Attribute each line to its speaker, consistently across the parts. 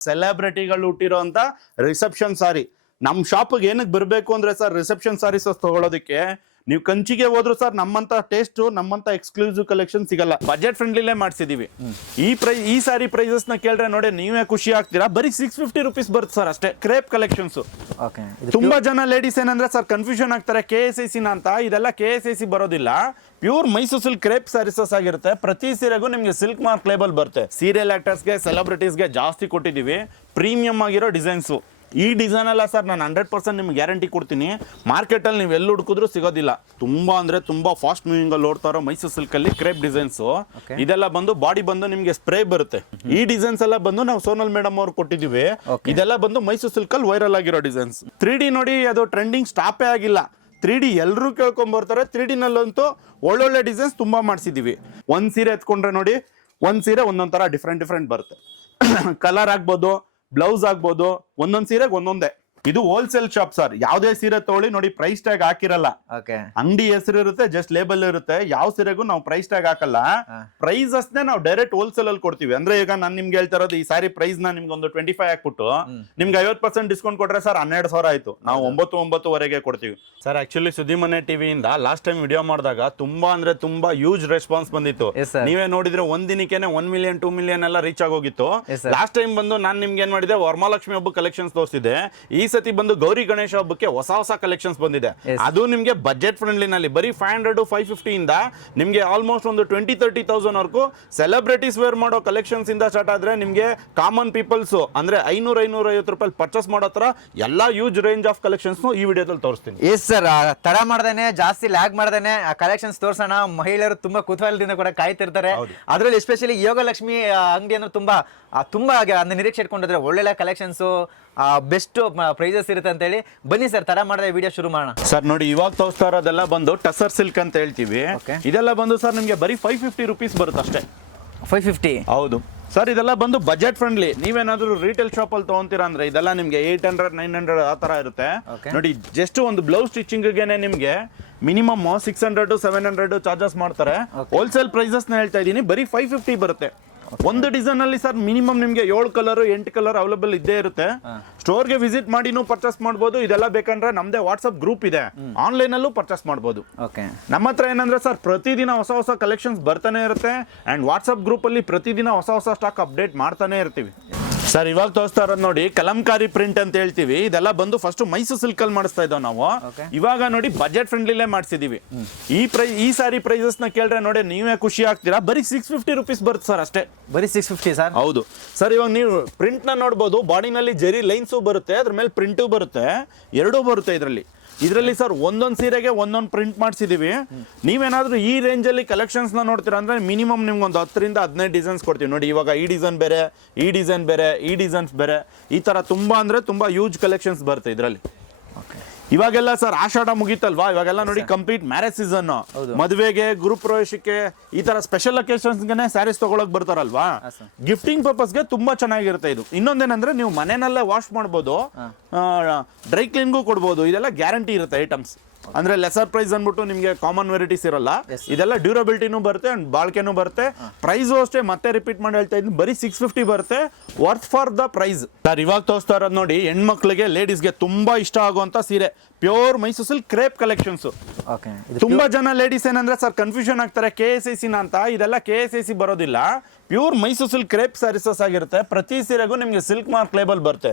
Speaker 1: ಸೆಲೆಬ್ರಿಟಿಗಳು ಹುಟ್ಟಿರೋ ಅಂತ ರಿಸೆಪ್ಷನ್ ಸಾರಿ ನಮ್ಮ ಶಾಪ್ಗೆ ಏನಕ್ಕೆ ಬರಬೇಕು ಅಂದ್ರೆ ಸರ್ ರಿಸೆಪ್ಷನ್ ಸಾರೀಸ್ ತಗೊಳೋದಕ್ಕೆ ನೀವು ಕಂಚಿಗೆ ಹೋದ್ರು ಸರ್ ನಮ್ಮಂತ ಟೇಸ್ಟ್ ನಮ್ಮಂತ ಎಕ್ಸ್ಕ್ಲೂಸಿವ್ ಕಲೆಕ್ಷನ್ ಸಿಗಲ್ಲ. ಬಜೆಟ್ ಫ್ರೆಂಡ್ಲಿಲೇ ಮಾಡ್ಸಿದೀವಿ. ಈ ಪ್ರೈಸ್ ಈ ಸಾರಿ ಪ್ರೈಸಸ್ನ ಕೇಳಿದ್ರೆ ನೋಡಿ ನೀವೇ ಖುಷಿ ಆಗ್ತೀರಾ? ಬರೀ ಸಿಕ್ಸ್ ಫಿಫ್ಟಿ ರುಪೀಸ್ ಬರುತ್ತೆ ಸರ್ ಅಷ್ಟೇ ಕ್ರೇಪ್ ಕಲೆಕ್ಷನ್ಸ್
Speaker 2: ಓಕೆ
Speaker 1: ತುಂಬಾ ಜನ ಲೇಡೀಸ್ ಏನಂದ್ರೆ ಸರ್ ಕನ್ಫ್ಯೂಷನ್ ಆಗ್ತಾರೆ ಕೆ ಎಸ್ ಐ ಸಿನ ಅಂತ. ಇದೆಲ್ಲ ಕೆ ಎಸ್ ಐ ಸಿ ಬರೋದಿಲ್ಲ. Pure Mysuru silk crepe sareeses ಆಗಿರುತ್ತೆ. ಪ್ರತಿ ಸೀರೆಗೂ ನಿಮಗೆ ಸಿಲ್ಕ್ ಮಾರ್ಕ್ ಲೇಬಲ್ ಬರುತ್ತೆ. ಸೀರಿಯಲ್ ಆಕ್ಟರ್ಸ್ಗೆ ಸೆಲೆಬ್ರಿಟೀಸ್ಗೆ ಜಾಸ್ತಿ ಕೊಟ್ಟಿದ್ದೀವಿ ಪ್ರೀಮಿಯಂ ಆಗಿರೋ ಡಿಸೈನ್ಸು ಈ ಡಿಸೈನ್ ಎಲ್ಲ ಸರ್ ನಾನು ಹಂಡ್ರೆಡ್ ಪರ್ಸೆಂಟ್ ನಿಮ್ಗೆ ಗ್ಯಾರಂಟಿ ಕೊಡ್ತೀನಿ. ಮಾರ್ಕೆಟಲ್ಲಿ ನೀವು ಎಲ್ಲಿ ಹುಡುಕಿದ್ರು ಸಿಗೋದಿಲ್ಲ. ತುಂಬ ಅಂದ್ರೆ ತುಂಬ ಫಾಸ್ಟ್ ಮೂವಿಂಗ್ ಅಲ್ಲಿ ಓಡ್ತಾ ಇರೋ ಮೈಸೂರು ಸಿಲ್ಕಲ್ಲಿ ಕ್ರೇಪ್ ಡಿಸೈನ್ಸ್ ಇದೆಲ್ಲ ಬಂದು ಬಾಡಿ ಬಂದು ನಿಮಗೆ ಸ್ಪ್ರೇ ಬರುತ್ತೆ. ಈ ಡಿಸೈನ್ಸ್ ಎಲ್ಲ ಬಂದು ನಾವು ಸೋನಲ್ ಮೇಡಮ್ ಅವ್ರು ಕೊಟ್ಟಿದ್ದೀವಿ. ಇದೆಲ್ಲ ಬಂದು ಮೈಸೂರು ಸಿಲ್ಕಲ್ಲಿ ವೈರಲ್ ಆಗಿರೋ ಡಿಸೈನ್ಸ್ ತ್ರೀ ಡಿ ನೋಡಿ ಅದು ಟ್ರೆಂಡಿಂಗ್ ಸ್ಟಾಪೇ ಆಗಿಲ್ಲ. ತ್ರೀ ಡಿ ಎಲ್ಲರೂ ಕೇಳ್ಕೊಂಬರ್ತಾರೆ. ತ್ರೀ ಡಿನಲ್ಲಂತೂ ಒಳ್ಳೊಳ್ಳೆ ಡಿಸೈನ್ಸ್ ತುಂಬಾ ಮಾಡಿಸಿದ್ದೀವಿ. ಒಂದು ಸೀರೆ ಎತ್ಕೊಂಡ್ರೆ ನೋಡಿ ಒಂದು ಸೀರೆ ಒಂದೊಂದು ಥರ ಡಿಫ್ರೆಂಟ್ ಡಿಫ್ರೆಂಟ್ ಬರುತ್ತೆ. ಕಲರ್ ಆಗ್ಬೋದು. ಬ್ಲೌಸ್ ಆಗ್ಬೋದು ಒಂದೊಂದು ಸೀರೆಗೆ ಒಂದೊಂದೇ. ಇದು ಹೋಲ್ಸೇಲ್ ಶಾಪ್ ಸರ್ ಯಾವ್ದೇ ಸೀರೆ ತಗೊಳ್ಳಿ ನೋಡಿ ಪ್ರೈಸ್ ಟ್ಯಾಗ್ ಹಾಕಿರಲ್ಲ.
Speaker 2: ಓಕೆ
Speaker 1: ಅಂಗಡಿ ಹೆಸರು ಇರುತ್ತೆ ಜಸ್ಟ್ ಲೇಬಲ್ ಇರುತ್ತೆ. ಯಾವ ಸೀರೆಗೂ ನಾವು ಪ್ರೈಸ್ ಟ್ಯಾಗ್ ಹಾಕಲ್ಲ. ಪ್ರೈಸ್ ಅಷ್ಟೇ ನಾವು ಡೈರೆಕ್ಟ್ ಹೋಲ್ಸೇಲ್ ಅಲ್ಲಿ ಕೊಡ್ತೀವಿ. ಅಂದ್ರೆ ಈಗ ನಾನು ನಿಮ್ಗೆ ಹೇಳ್ತಾ ಇರೋದು ಈ ಸಾರಿ ಪ್ರೈಸ್ನ ನಿಮ್ಗೆ ಒಂದು ಟ್ವೆಂಟಿ ಫೈವ್ ಹಾಕ್ಬಿಟ್ಟು ನಿಮ್ಗೆ ಐವತ್ ಪರ್ಸೆಂಟ್ ಡಿಸ್ಕೌಂಟ್ ಕೊಟ್ರೆ ಸರ್ ಹನ್ನೆರಡು ಸಾವಿರ ಆಯ್ತು. ನಾವು ಒಂಬತ್ತು ಒಂಬತ್ತುವರೆಗೆ ಕೊಡ್ತೀವಿ. ಸರ್ ಆಕ್ಚುಲಿ ಸುದ್ದಿಮನೆ ಟಿವಿಯಿಂದ ಲಾಸ್ಟ್ ಟೈಮ್ ವಿಡಿಯೋ ಮಾಡಿದಾಗ ತುಂಬಾ ಅಂದ್ರೆ ತುಂಬಾ ಹ್ಯೂಜ್ ರೆಸ್ಪಾನ್ಸ್ ಬಂದಿತ್ತು. ನೀವೇ ನೋಡಿದ್ರೆ ಒಂದ್ ದಿನಕ್ಕೆ ಒನ್ ಮಿಲಿಯನ್ ಟೂ ಮಿಲಿಯನ್ ಎಲ್ಲ ರೀಚ್ ಆಗೋಗಿತ್ತು. ಲಾಸ್ಟ್ ಟೈಮ್ ಬಂದು ನಾನು ನಿಮ್ಗೆ ಏನ್ ಮಾಡಿದೆ ವರಮಹಾಲಕ್ಷ್ಮಿ ಹಬ್ಬ ಕಲೆಕ್ಷನ್ಸ್ ತೋರಿಸಿದೆ ಈ ಸತಿ ಬಂದು ಗೌರಿ ಗಣೇಶ ಹಬ್ಬಕ್ಕೆ ಹೊಸ ಹೊಸ ಕಲೆಕ್ಷನ್ಸ್ ಬಂದಿದೆ. ಅದು ನಿಮಗೆ ಬಜೆಟ್ ಫ್ರೆಂಡ್ಲಿ ನಲ್ಲಿ ಬರೀ ಫೈವ್ ಹಂಡ್ರೆಡ್ ಫೈವ್ ಫಿಫ್ಟಿಯಿಂದ ಇಂದ ನಿಮ್ಗೆ ಆಲ್ಮೋಸ್ಟ್ ಒಂದು ಟ್ವೆಂಟಿ ತರ್ಟಿ ತೌಸಂಡ್ ವರ್ಗೂ ಸೆಲೆಬ್ರಿಟೀಸ್ ವೇರ್ ಮಾಡೋ ಕಲೆಕ್ಷನ್ಸ್ ಇಂದ ಸ್ಟಾರ್ಟ್ ಆದ್ರೆ ನಿಮಗೆ ಕಾಮನ್ ಪೀಪಲ್ಸ್ ಅಂದ್ರೆ ಐನೂರ ಐನೂರ ಐವತ್ತು ರೂಪಾಯಿ ಪರ್ಚೇಸ್ ಮಾಡೋ ತರ ಎಲ್ಲ ಯೂಜ್ ರೇಂಜ್ ಆಫ್ ಕಲೆಕ್ಷನ್ಸ್ ಈ ವಿಡಿಯೋದಲ್ಲಿ ತೋರಿಸ್ತೀನಿ.
Speaker 2: ಎಸ್ ಸರ್ ತಡ ಮಾಡ್ದೇನೆ ಜಾಸ್ತಿ ಲ್ಯಾಗ್ ಮಾಡ್ದೇನೆ ಆ ಕಲೆಕ್ಷನ್ಸ್ ತೋರ್ಸೋಣ. ಮಹಿಳೆಯರು ತುಂಬಾ ಕುತೂಹಲದಿಂದ ಕೂಡ ಕಾಯ್ತಿರ್ತಾರೆ. ಅದರಲ್ಲಿ ಎಸ್ಪೆಷಲಿ ಯೋಗಲಕ್ಷ್ಮಿ ಅಂಗಡಿ ಅಂದ್ರೆ ತುಂಬಾ ತುಂಬಾ ನಿರೀಕ್ಷೆ ಇಟ್ಕೊಂಡಿದ್ರೆ ಒಳ್ಳೊಳ್ಳೆ ಕಲೆಕ್ಷನ್ಸ್ ಬೆಸ್ಟ್ ಪ್ರೈಸಸ್ ಇರುತ್ತೆ ಅಂತ ಹೇಳಿ ಬನ್ನಿ ಸರ್ ತರ ಮಾಡಿದ ವಿಡಿಯೋ ಶುರು ಮಾಡೋಣ.
Speaker 1: ಸರ್ ನೋಡಿ ಇವಾಗ ತೋರಿಸ್ತಾ ಇರೋದೆಲ್ಲ ಬಂದು ಟಸರ್ ಸಿಲ್ಕ್ ಅಂತ ಹೇಳ್ತೀವಿ. ಇದೆಲ್ಲ ಬಂದು ಸರ್ ನಿಮ್ಗೆ ಬರೀ ಫೈವ್ ಫಿಫ್ಟಿ ರುಪೀಸ್ ಬರುತ್ತೆ ಅಷ್ಟೇ.
Speaker 2: ಫೈವ್ ಫಿಫ್ಟಿ
Speaker 1: ಹೌದು. ಸರ್ ಇದೆಲ್ಲ ಬಂದು ಬಜೆಟ್ ಫ್ರೆಂಡ್ಲಿ ನೀವೇನಾದ್ರೂ ರಿಟೇಲ್ ಶಾಪ್ ಅಲ್ಲಿ ತಗೊಂತೀರಾ ಅಂದ್ರೆ ಇದೆಲ್ಲ ನಿಮ್ಗೆ ಏಟ್ ಹಂಡ್ರೆಡ್ ನೈನ್ ಹಂಡ್ರೆಡ್ ಆ ತರ ಇರುತ್ತೆ. ನೋಡಿ ಜಸ್ಟ್ ಒಂದು ಬ್ಲೌಸ್ ಸ್ಟಿಚಿಂಗ್ಗೆ ನಿಮ್ಗೆ minimum six hundred seven hundred charges ಮಾಡ್ತಾರೆ. ಹೋಲ್ಸೇಲ್ ಪ್ರೈಸಸ್ನ ಹೇಳ್ತಾ ಇದ್ದೀನಿ ಬರೀ ಫೈವ್ ಫಿಫ್ಟಿ ಬರುತ್ತೆ. ಒಂದು ಡಿಸೈನ್ ಅಲ್ಲಿ ಸರ್ ಮಿನಿಮಮ್ ನಿಮ್ಗೆ ಏಳು ಕಲರ್ ಎಂಟು ಕಲರ್ ಅವೈಲೇಬಲ್ ಇದ್ದೇ ಇರುತ್ತೆ. ಸ್ಟೋರ್ಗೆ ವಿಸಿಟ್ ಮಾಡಿನೂ ಪರ್ಚೇಸ್ ಮಾಡ್ಬೋದು. ಇದೆಲ್ಲ ಬೇಕಂದ್ರೆ ನಮ್ದೇ ವಾಟ್ಸ್ಆಪ್ ಗ್ರೂಪ್ ಇದೆ. ಆನ್ಲೈನ್ ಅಲ್ಲೂ ಪರ್ಚೇಸ್ ಮಾಡ್ಬೋದು.
Speaker 2: ಓಕೆ
Speaker 1: ನಮ್ಮ ಹತ್ರ ಏನಂದ್ರೆ ಸರ್ ಪ್ರತಿದಿನ ಹೊಸ ಹೊಸ ಕಲೆಕ್ಷನ್ಸ್ ಬರ್ತಾನೆ ಇರುತ್ತೆ. ಅಂಡ್ ವಾಟ್ಸ್ಆಪ್ ಗ್ರೂಪ್ ಅಲ್ಲಿ ಪ್ರತಿದಿನ ಹೊಸ ಹೊಸ ಸ್ಟಾಕ್ ಅಪ್ಡೇಟ್ ಮಾಡ್ತಾನೆ ಇರ್ತೀವಿ. ಸರ್ ಇವಾಗ ತೋರಿಸ್ತಾ ಇರೋದು ನೋಡಿ ಕಲಂಕಾರಿ ಪ್ರಿಂಟ್ ಅಂತ ಹೇಳ್ತೀವಿ. ಇದೆಲ್ಲ ಬಂದು ಫಸ್ಟ್ ಮೈಸೂರು ಸಿಲ್ಕ್ ಅಲ್ಲಿ ಮಾಡಿಸ್ತಾ ಇದ್ದಾವೆ ನಾವು. ಇವಾಗ ನೋಡಿ ಬಜೆಟ್ ಫ್ರೆಂಡ್ಲಿಲೇ ಮಾಡಿಸಿದೀವಿ. ಈ ಪ್ರೈ ಈ ಸಾರಿ ಪ್ರೈಸಸ್ನ ಕೇಳಿದ್ರೆ ನೋಡಿ ನೀವೇ ಖುಷಿ ಆಗ್ತೀರಾ? ಬರೀ ಸಿಕ್ಸ್ ಫಿಫ್ಟಿ ರುಪೀಸ್ ಬರುತ್ತೆ ಸರ್ ಅಷ್ಟೇ.
Speaker 2: ಬರೀ ಸಿಕ್ಸ್ ಫಿಫ್ಟಿ ಸರ್
Speaker 1: ಹೌದು. ಸರ್ ಇವಾಗ ನೀವು ಪ್ರಿಂಟ್ನ ನೋಡ್ಬೋದು ಬಾಡಿನಲ್ಲಿ ಜರಿ ಲೈನ್ಸು ಬರುತ್ತೆ ಅದ್ರ ಮೇಲೆ ಪ್ರಿಂಟು ಬರುತ್ತೆ ಎರಡೂ ಬರುತ್ತೆ ಇದರಲ್ಲಿ. ಇದರಲ್ಲಿ ಸರ್ ಒಂದೊಂದು ಸೀರೆಗೆ ಒಂದೊಂದು ಪ್ರಿಂಟ್ ಮಾಡಿಸಿದ್ದೀವಿ ನೀವೇನಾದರೂ ಈ ರೇಂಜಲ್ಲಿ ಕಲೆಕ್ಷನ್ಸ್ನ ನೋಡ್ತೀರ ಅಂದ್ರೆ ಮಿನಿಮಮ್ ನಿಮ್ಗೊಂದು ಹತ್ತರಿಂದ ಹದಿನೈದು ಡಿಸೈನ್ಸ್ ಕೊಡ್ತೀವಿ. ನೋಡಿ, ಇವಾಗ ಈ ಡಿಸೈನ್ ಬೇರೆ, ಈ ಡಿಸೈನ್ ಬೇರೆ, ಈ ಡಿಸೈನ್ಸ್ ಬೇರೆ. ಈ ತರ ತುಂಬಾ ಅಂದ್ರೆ ತುಂಬಾ ಯೂಜ್ ಕಲೆಕ್ಷನ್ಸ್ ಬರುತ್ತೆ ಇದರಲ್ಲಿ.
Speaker 2: ಓಕೆ
Speaker 1: ಇವಾಗೆಲ್ಲ ಸರ್ ಆಷಾಢ ಮುಗೀತಲ್ವಾ? ಇವಾಗೆಲ್ಲ ನೋಡಿ ಕಂಪ್ಲೀಟ್ ಮ್ಯಾರೇಜ್ ಸೀಸನ್ ಮದುವೆಗೆ ಗುರು ಪ್ರವೇಶಕ್ಕೆ ಈ ತರ ಸ್ಪೆಷಲ್ ಅಕೇಶನ್ಸ್ಗೆ ಸ್ಯಾರೀಸ್ ತಗೊಳಕ್ ಬರ್ತಾರಲ್ವಾ?
Speaker 2: ಗಿಫ್ಟಿಂಗ್
Speaker 1: ಗಿಫ್ಟಿಂಗ್ ಪರ್ಪಸ್ಗೆ ತುಂಬಾ ಚೆನ್ನಾಗಿರುತ್ತೆ ಇದು. ಇನ್ನೊಂದೇನಂದ್ರೆ ನೀವು ಮನೆಯಲ್ಲೇ ವಾಶ್ ಮಾಡ್ಬೋದು ಡ್ರೈ ಕ್ಲೀನ್ಗೂ ಕೊಡ್ಬೋದು. ಇದೆಲ್ಲ ಗ್ಯಾರಂಟಿ ಇರುತ್ತೆ ಐಟಮ್ಸ್ ಅಂದ್ರೆ ಲೆಸರ್ ಪ್ರೈಸ್ ಅಂದ್ಬಿಟ್ಟು ನಿಮಗೆ ಕಾಮನ್ ವೆರೈಟೀಸ್ ಇರಲ್ಲ. ಇದೆಲ್ಲ ಡ್ಯೂರಬಿಲಿಟಿನೂ ಬರುತ್ತೆ ಅಂಡ್ ಬಾಳ್ಕೆನೂ ಬರುತ್ತೆ. ಪ್ರೈಸು ಅಷ್ಟೇ ಮತ್ತೆ ರಿಪೀಟ್ ಮಾಡಿ ಹೇಳ್ತಾ ಇದ್ದೀನಿ ಬರೀ ಸಿಕ್ಸ್ ಫಿಫ್ಟಿ ಬರುತ್ತೆ. Worth for the price sir ಇವಾಗ ತೋರಿಸ್ತಾ ಇರೋದು ನೋಡಿ ಹೆಣ್ಮಕ್ಳಿಗೆ ಲೇಡೀಸ್ಗೆ ತುಂಬಾ ಇಷ್ಟ ಆಗುವಂತ ಸೀರೆ. Pure Mysuru silk crepe collections ತುಂಬಾ ಜನ ಲೇಡೀಸ್ ಏನಂದ್ರೆ ಸರ್ ಕನ್ಫ್ಯೂಷನ್ ಆಗ್ತಾರೆ ಕೆ ಎಸ್ ಐ ಸಿನ ಅಂತ. ಇದೆಲ್ಲ ಕೆ ಎಸ್ ಐ ಸಿ ಬರೋದಿಲ್ಲ. Pure Mysuru silk crepe sareeses ಆಗಿರುತ್ತೆ. ಪ್ರತಿ ಸೀರೆಗೂ ನಿಮಗೆ ಸಿಲ್ಕ್ ಮಾರ್ಕ್ ಲೇಬಲ್ ಬರುತ್ತೆ.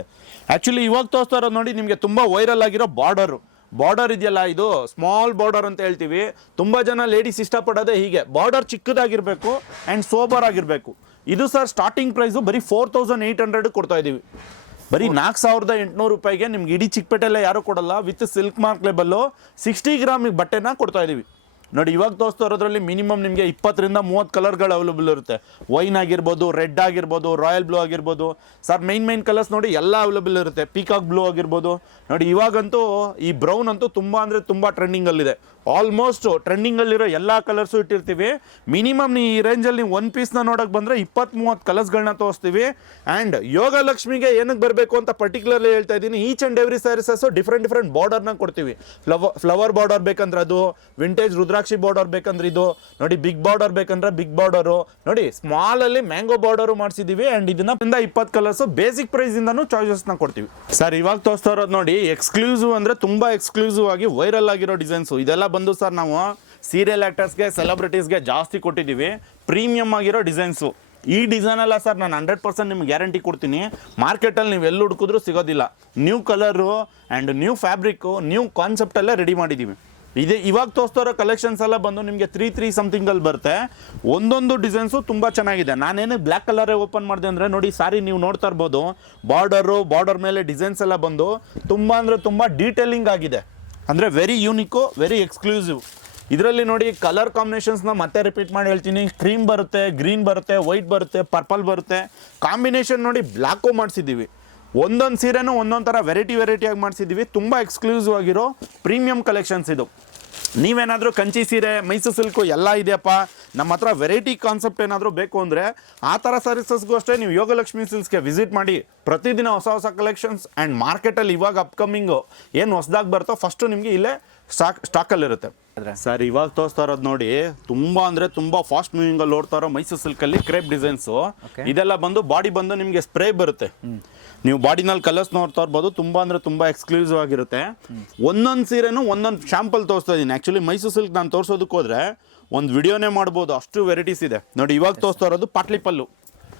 Speaker 1: ಆಕ್ಚುಲಿ ಇವಾಗ ತೋರಿಸ್ತಾ ಇರೋದು ನೋಡಿ ನಿಮಗೆ ತುಂಬಾ ವೈರಲ್ ಆಗಿರೋ ಬಾರ್ಡರ್ ಬಾರ್ಡರ್ ಇದೆಯಲ್ಲ ಇದು? ಸ್ಮಾಲ್ ಬಾರ್ಡರ್ ಅಂತ ಹೇಳ್ತೀವಿ. ತುಂಬ ಜನ ಲೇಡೀಸ್ ಇಷ್ಟಪಡೋದೇ ಹೀಗೆ. ಬಾರ್ಡರ್ ಚಿಕ್ಕದಾಗಿರಬೇಕು ಅಂಡ್ ಸೋಬರ್ ಆಗಿರಬೇಕು. ಇದು ಸರ್ ಸ್ಟಾರ್ಟಿಂಗ್ ಪ್ರೈಸು ಬರೀ ಫೋರ್ ತೌಸಂಡ್ ಏಯ್ಟ್ ಹಂಡ್ರೆಡ್ ಕೊಡ್ತಾ ಇದೀವಿ. ಬರೀ ನಾಲ್ಕು ಸಾವಿರದ ಎಂಟುನೂರು ರೂಪಾಯಿಗೆ ನಿಮ್ಗೆ ಇಡೀ ಚಿಕ್ಕಪೇಟೆಲ್ಲ ಯಾರು ಕೊಡಲ್ಲ. With silk mark label sixty ಗ್ರಾಮಿಗೆ ಬಟ್ಟೆನ ಕೊಡ್ತಾ ಇದೀವಿ. ನೋಡಿ, ಇವಾಗ ತೋರಿಸ್ತಾ ಇರೋದ್ರಲ್ಲಿ ಮಿನಿಮಮ್ ನಿಮಗೆ ಇಪ್ಪತ್ತರಿಂದ ಮೂವತ್ತು ಕಲರ್ಗಳು ಅವೈಲೇಬಲ್ ಇರುತ್ತೆ. ವೈನ್ ಆಗಿರ್ಬೋದು ರೆಡ್ ಆಗಿರ್ಬೋದು ರಾಯಲ್ ಬ್ಲೂ ಆಗಿರ್ಬೋದು. ಸರ್ ಮೈನ್ ಮೈನ್ ಕಲರ್ಸ್ ನೋಡಿ ಎಲ್ಲ ಅವೈಲೇಬಲ್ ಇರುತ್ತೆ. ಪೀಕಾಕ್ ಬ್ಲೂ ಆಗಿರ್ಬೋದು. ನೋಡಿ, ಇವಾಗಂತೂ ಈ ಬ್ರೌನ್ ಅಂತೂ ತುಂಬ ಅಂದರೆ ತುಂಬ ಟ್ರೆಂಡಿಂಗಲ್ಲಿದೆ ಆಲ್ಮೋಸ್ಟ್ ಟ್ರೆಂಡಿಂಗಲ್ಲಿರೋ ಎಲ್ಲ ಕಲರ್ಸು ಇಟ್ಟಿರ್ತೀವಿ. ಮಿನಿಮಮ್ ಈ ರೇಂಜಲ್ಲಿ ನೀವು ಒನ್ ಪೀಸ್ನ ನೋಡೋಕೆ ಬಂದರೆ ಇಪ್ಪತ್ತ್ ಮೂವತ್ತು ಕಲರ್ಸ್ಗಳನ್ನ ತೋರಿಸ್ತೀವಿ. ಆ್ಯಂಡ್ ಯೋಗ ಲಕ್ಷ್ಮಿಗೆ ಏನಕ್ಕೆ ಬರಬೇಕು ಅಂತ ಪರ್ಟಿಕ್ಯುಲರ್ಲಿ ಹೇಳ್ತಾ ಇದ್ದೀನಿ. Each and every sareeses different different ಬಾರ್ಡರ್ನ ಕೊಡ್ತೀವಿ. ಫ್ಲವರ್ ಫ್ಲವರ್ ಬಾರ್ಡರ್ ಬೇಕಂದ್ರೆ ಅದು ವಿಂಟೇಜ್ ರುದ್ರಾಕ್ಷ ರುದ್ರಾಕ್ಷಿ ಬಾರ್ಡರ್ ಬೇಕಂದ್ರೆ ಇದು. ನೋಡಿ ಬಿಗ್ ಬಾರ್ಡರ್ ಬೇಕಂದ್ರೆ ಬಿಗ್ ಬಾರ್ಡರು ನೋಡಿ ಸ್ಮಾಲ್ ಅಲ್ಲಿ ಮ್ಯಾಂಗೋ ಬಾರ್ಡರ್ ಮಾಡಿಸಿದೀವಿ ಅಂಡ್ ಇದನ್ನ ಇಂದ ಇಪ್ಪತ್ತು ಕಲರ್ಸ್ ಬೇಸಿಕ್ ಪ್ರೈಸ್ ಇಂದಾನು ಚಾಯ್ಸಸ್ನ ಕೊಡ್ತೀವಿ. ಸರ್ ಇವಾಗ ತೋರಿಸ್ತಾ ಇರೋದು ನೋಡಿ ಎಕ್ಸ್ಕ್ಲೂಸಿವ್ ಅಂದ್ರೆ ತುಂಬಾ ಎಕ್ಸ್ಕ್ಲೂಸಿವ್ ಆಗಿ ವೈರಲ್ ಆಗಿರೋ ಡಿಸೈನ್ಸ್ ಇದೆಲ್ಲ ಬಂದು ಸರ್ ನಾವು ಸೀರಿಯಲ್ ಆಕ್ಟರ್ಸ್ಗೆ ಸೆಲೆಬ್ರಿಟೀಸ್ಗೆ ಜಾಸ್ತಿ ಕೊಟ್ಟಿದ್ದೀವಿ ಪ್ರೀಮಿಯಂ ಆಗಿರೋ ಡಿಸೈನ್ಸು ಈ ಡಿಸೈನ್ ಎಲ್ಲ ಸರ್ ನಾನು ಹಂಡ್ರೆಡ್ ಪರ್ಸೆಂಟ್ ನಿಮ್ಗೆ ಗ್ಯಾರಂಟಿ ಕೊಡ್ತೀನಿ. ಮಾರ್ಕೆಟಲ್ಲಿ ನೀವು ಎಲ್ಲಿ ಹುಡುಕಿದ್ರು ಸಿಗೋದಿಲ್ಲ. New colour and new fabric new ಕಾನ್ಸೆಪ್ಟಲ್ಲೇ ready ಮಾಡಿದ್ದೀವಿ ಇದೆ, ಇವಾಗ ತೋರಿಸ್ತಾರೋ ಕಲೆಕ್ಷನ್ಸ್ ಎಲ್ಲ ಬಂದು ನಿಮಗೆ ತ್ರೀ ತ್ರೀ ಸಮಥಿಂಗಲ್ಲಿ ಬರುತ್ತೆ. ಒಂದೊಂದು ಡಿಸೈನ್ಸು ತುಂಬ ಚೆನ್ನಾಗಿದೆ. ನಾನೇನು ಬ್ಲ್ಯಾಕ್ ಕಲರೇ ಓಪನ್ ಮಾಡಿದೆ ಅಂದರೆ ನೋಡಿ, ಸಾರಿ ನೀವು ನೋಡ್ತಾ ಇರ್ಬೋದು ಬಾರ್ಡರು ಬಾರ್ಡರ್ ಮೇಲೆ ಡಿಸೈನ್ಸ್ ಎಲ್ಲ ಬಂದು ತುಂಬ ಅಂದರೆ ತುಂಬ ಡೀಟೇಲಿಂಗ್ ಆಗಿದೆ. ಅಂದರೆ ವೆರಿ ಯೂನಿಕ್ಕು ವೆರಿ ಎಕ್ಸ್ಕ್ಲೂಸಿವ್ ಇದರಲ್ಲಿ ನೋಡಿ ಕಲರ್ ಕಾಂಬಿನೇಷನ್ಸ್ನ ಮತ್ತೆ ರಿಪೀಟ್ ಮಾಡಿ ಹೇಳ್ತೀನಿ. ಕ್ರೀಮ್ ಬರುತ್ತೆ ಗ್ರೀನ್ ಬರುತ್ತೆ ವೈಟ್ ಬರುತ್ತೆ ಪರ್ಪಲ್ ಬರುತ್ತೆ. ಕಾಂಬಿನೇಷನ್ ನೋಡಿ ಬ್ಲ್ಯಾಕು ಮಾಡಿಸಿದ್ದೀವಿ ಒಂದೊಂದು ಸೀರೆನೂ ಒಂದೊಂದು ಥರ ವೆರೈಟಿ ವೆರೈಟಿಯಾಗಿ ಮಾಡಿಸಿದ್ದೀವಿ ತುಂಬ ಎಕ್ಸ್ಕ್ಲೂಸಿವ್ ಆಗಿರೋ ಪ್ರೀಮಿಯಂ ಕಲೆಕ್ಷನ್ಸ್ ಇದು. ನೀವೇನಾದರೂ ಕಂಚಿ ಸೀರೆ ಮೈಸೂರು ಸಿಲ್ಕು ಎಲ್ಲ ಇದೆಯಪ್ಪ? ನಮ್ಮ ಹತ್ರ ವೆರೈಟಿ ಕಾನ್ಸೆಪ್ಟ್ ಏನಾದರೂ ಬೇಕು ಅಂದರೆ ಆ ಥರ ಸರ್ವಿಸಸ್ಗೂ ಅಷ್ಟೇ ನೀವು ಯೋಗಲಕ್ಷ್ಮಿ ಸಿಲ್ಕ್ಸ್ಗೆ ವಿಸಿಟ್ ಮಾಡಿ ಪ್ರತಿದಿನ ಹೊಸ ಹೊಸ ಕಲೆಕ್ಷನ್ಸ್ ಆ್ಯಂಡ್ ಮಾರ್ಕೆಟಲ್ಲಿ ಇವಾಗ ಅಪ್ಕಮಿಂಗು ಏನು ಹೊಸದಾಗಿ ಬರ್ತೋ ಫಸ್ಟು ನಿಮಗೆ ಇಲ್ಲೇ ಸ್ಟಾಕ್ ಸ್ಟಾಕಲ್ಲಿರುತ್ತೆ ಸರ್ ಇವಾಗ ತೋರಿಸ್ತಾ ಇರೋದು ನೋಡಿ ತುಂಬಾ ಅಂದ್ರೆ ತುಂಬಾ ಫಾಸ್ಟ್ ಮೂವಿಂಗ್ ಅಲ್ಲಿ ಓಡ್ತಾ ಇರೋ ಮೈಸೂರು ಸಿಲ್ಕ್ ಅಲ್ಲಿ ಕ್ರೇಪ್ ಡಿಸೈನ್ಸ್ ಇದೆಲ್ಲ ಬಂದು ಬಾಡಿ ಬಂದು ನಿಮಗೆ ಸ್ಪ್ರೇ ಬರುತ್ತೆ. ನೀವು ಬಾಡಿನಲ್ಲಿ ಕಲರ್ಸ್ ನೋಡ್ತಾ ಇರ್ಬೋದು ತುಂಬ ಅಂದರೆ ತುಂಬ ಎಕ್ಸ್ಕ್ಲೂಸಿವ್ ಆಗಿರುತ್ತೆ. ಒಂದೊಂದು ಸೀರೆನೂ ಒಂದೊಂದು ಶ್ಯಾಂಪಲ್ ತೋರಿಸ್ತಾ ಇದ್ದೀನಿ ಆ್ಯಕ್ಚುಲಿ ಮೈಸೂರು ಸಿಲ್ಕ್ ನಾನು ತೋರಿಸೋದಕ್ಕೆ ಹೋದರೆ ಒಂದು ವಿಡಿಯೋನೇ ಮಾಡ್ಬೋದು. ಅಷ್ಟು ವೆರೈಟೀಸ್ ಇದೆ. ನೋಡಿ, ಇವಾಗ ತೋರಿಸ್ತಾ ಇರೋದು ಪಾಟ್ಲಿ ಪಲ್ಲು.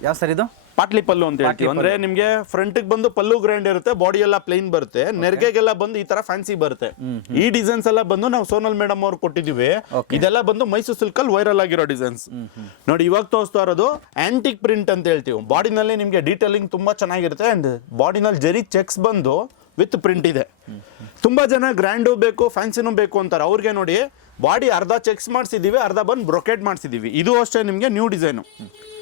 Speaker 2: ಯಾವ ಸರ್ ಇದು?
Speaker 1: ಪಾಟ್ಲಿ ಪಲ್ಲು ಅಂತ ಹೇಳ್ತೀವಿ. ಅಂದ್ರೆ ನಿಮ್ಗೆ ಫ್ರಂಟ್ ಬಂದು ಪಲ್ಲು ಗ್ರ್ಯಾಂಡ್ ಇರುತ್ತೆ ಬಾಡಿ ಎಲ್ಲ ಪ್ಲೈನ್ ಬರುತ್ತೆ. ನೆರ್ಗೆಗೆಲ್ಲ ಬಂದು ಈ ತರ ಫ್ಯಾನ್ಸಿ ಬರುತ್ತೆ. ಈ ಡಿಸೈನ್ಸ್ ಎಲ್ಲ ಬಂದು ನಾವು ಸೋನಲ್ ಮೇಡಮ್ ಅವ್ರು ಕೊಟ್ಟಿದೀವಿ ಇದೆಲ್ಲ ಬಂದು ಮೈಸೂರು ಸಿಲ್ಕ್ ಅಲ್ಲಿ ವೈರಲ್ ಆಗಿರೋ ಡಿಸೈನ್ಸ್ ನೋಡಿ ಇವಾಗ ತೋರಿಸ್ತಾ ಇರೋದು ಆಂಟಿಕ್ ಪ್ರಿಂಟ್ ಅಂತ ಹೇಳ್ತೀವಿ. ಬಾಡಿನಲ್ಲಿ ನಿಮ್ಗೆ ಡೀಟೇಲಿಂಗ್ ತುಂಬಾ ಚೆನ್ನಾಗಿರುತ್ತೆ ಅಂಡ್ ಬಾಡಿನಲ್ಲಿ ಜರಿ ಚೆಕ್ಸ್ ಬಂದು ವಿತ್ ಪ್ರಿಂಟ್ ಇದೆ. ತುಂಬಾ ಜನ ಗ್ರ್ಯಾಂಡು ಬೇಕು ಫ್ಯಾನ್ಸಿನೂ ಬೇಕು ಅಂತಾರೆ. ಅವ್ರಿಗೆ ನೋಡಿ ಬಾಡಿ ಅರ್ಧ ಚೆಕ್ಸ್ ಮಾಡಿಸಿದ್ದೀವಿ ಅರ್ಧ ಬಂದು ಬ್ರೊಕೆಟ್ ಮಾಡಿಸಿದ್ದೀವಿ ಇದು ಅಷ್ಟೇ ನಿಮಗೆ new design.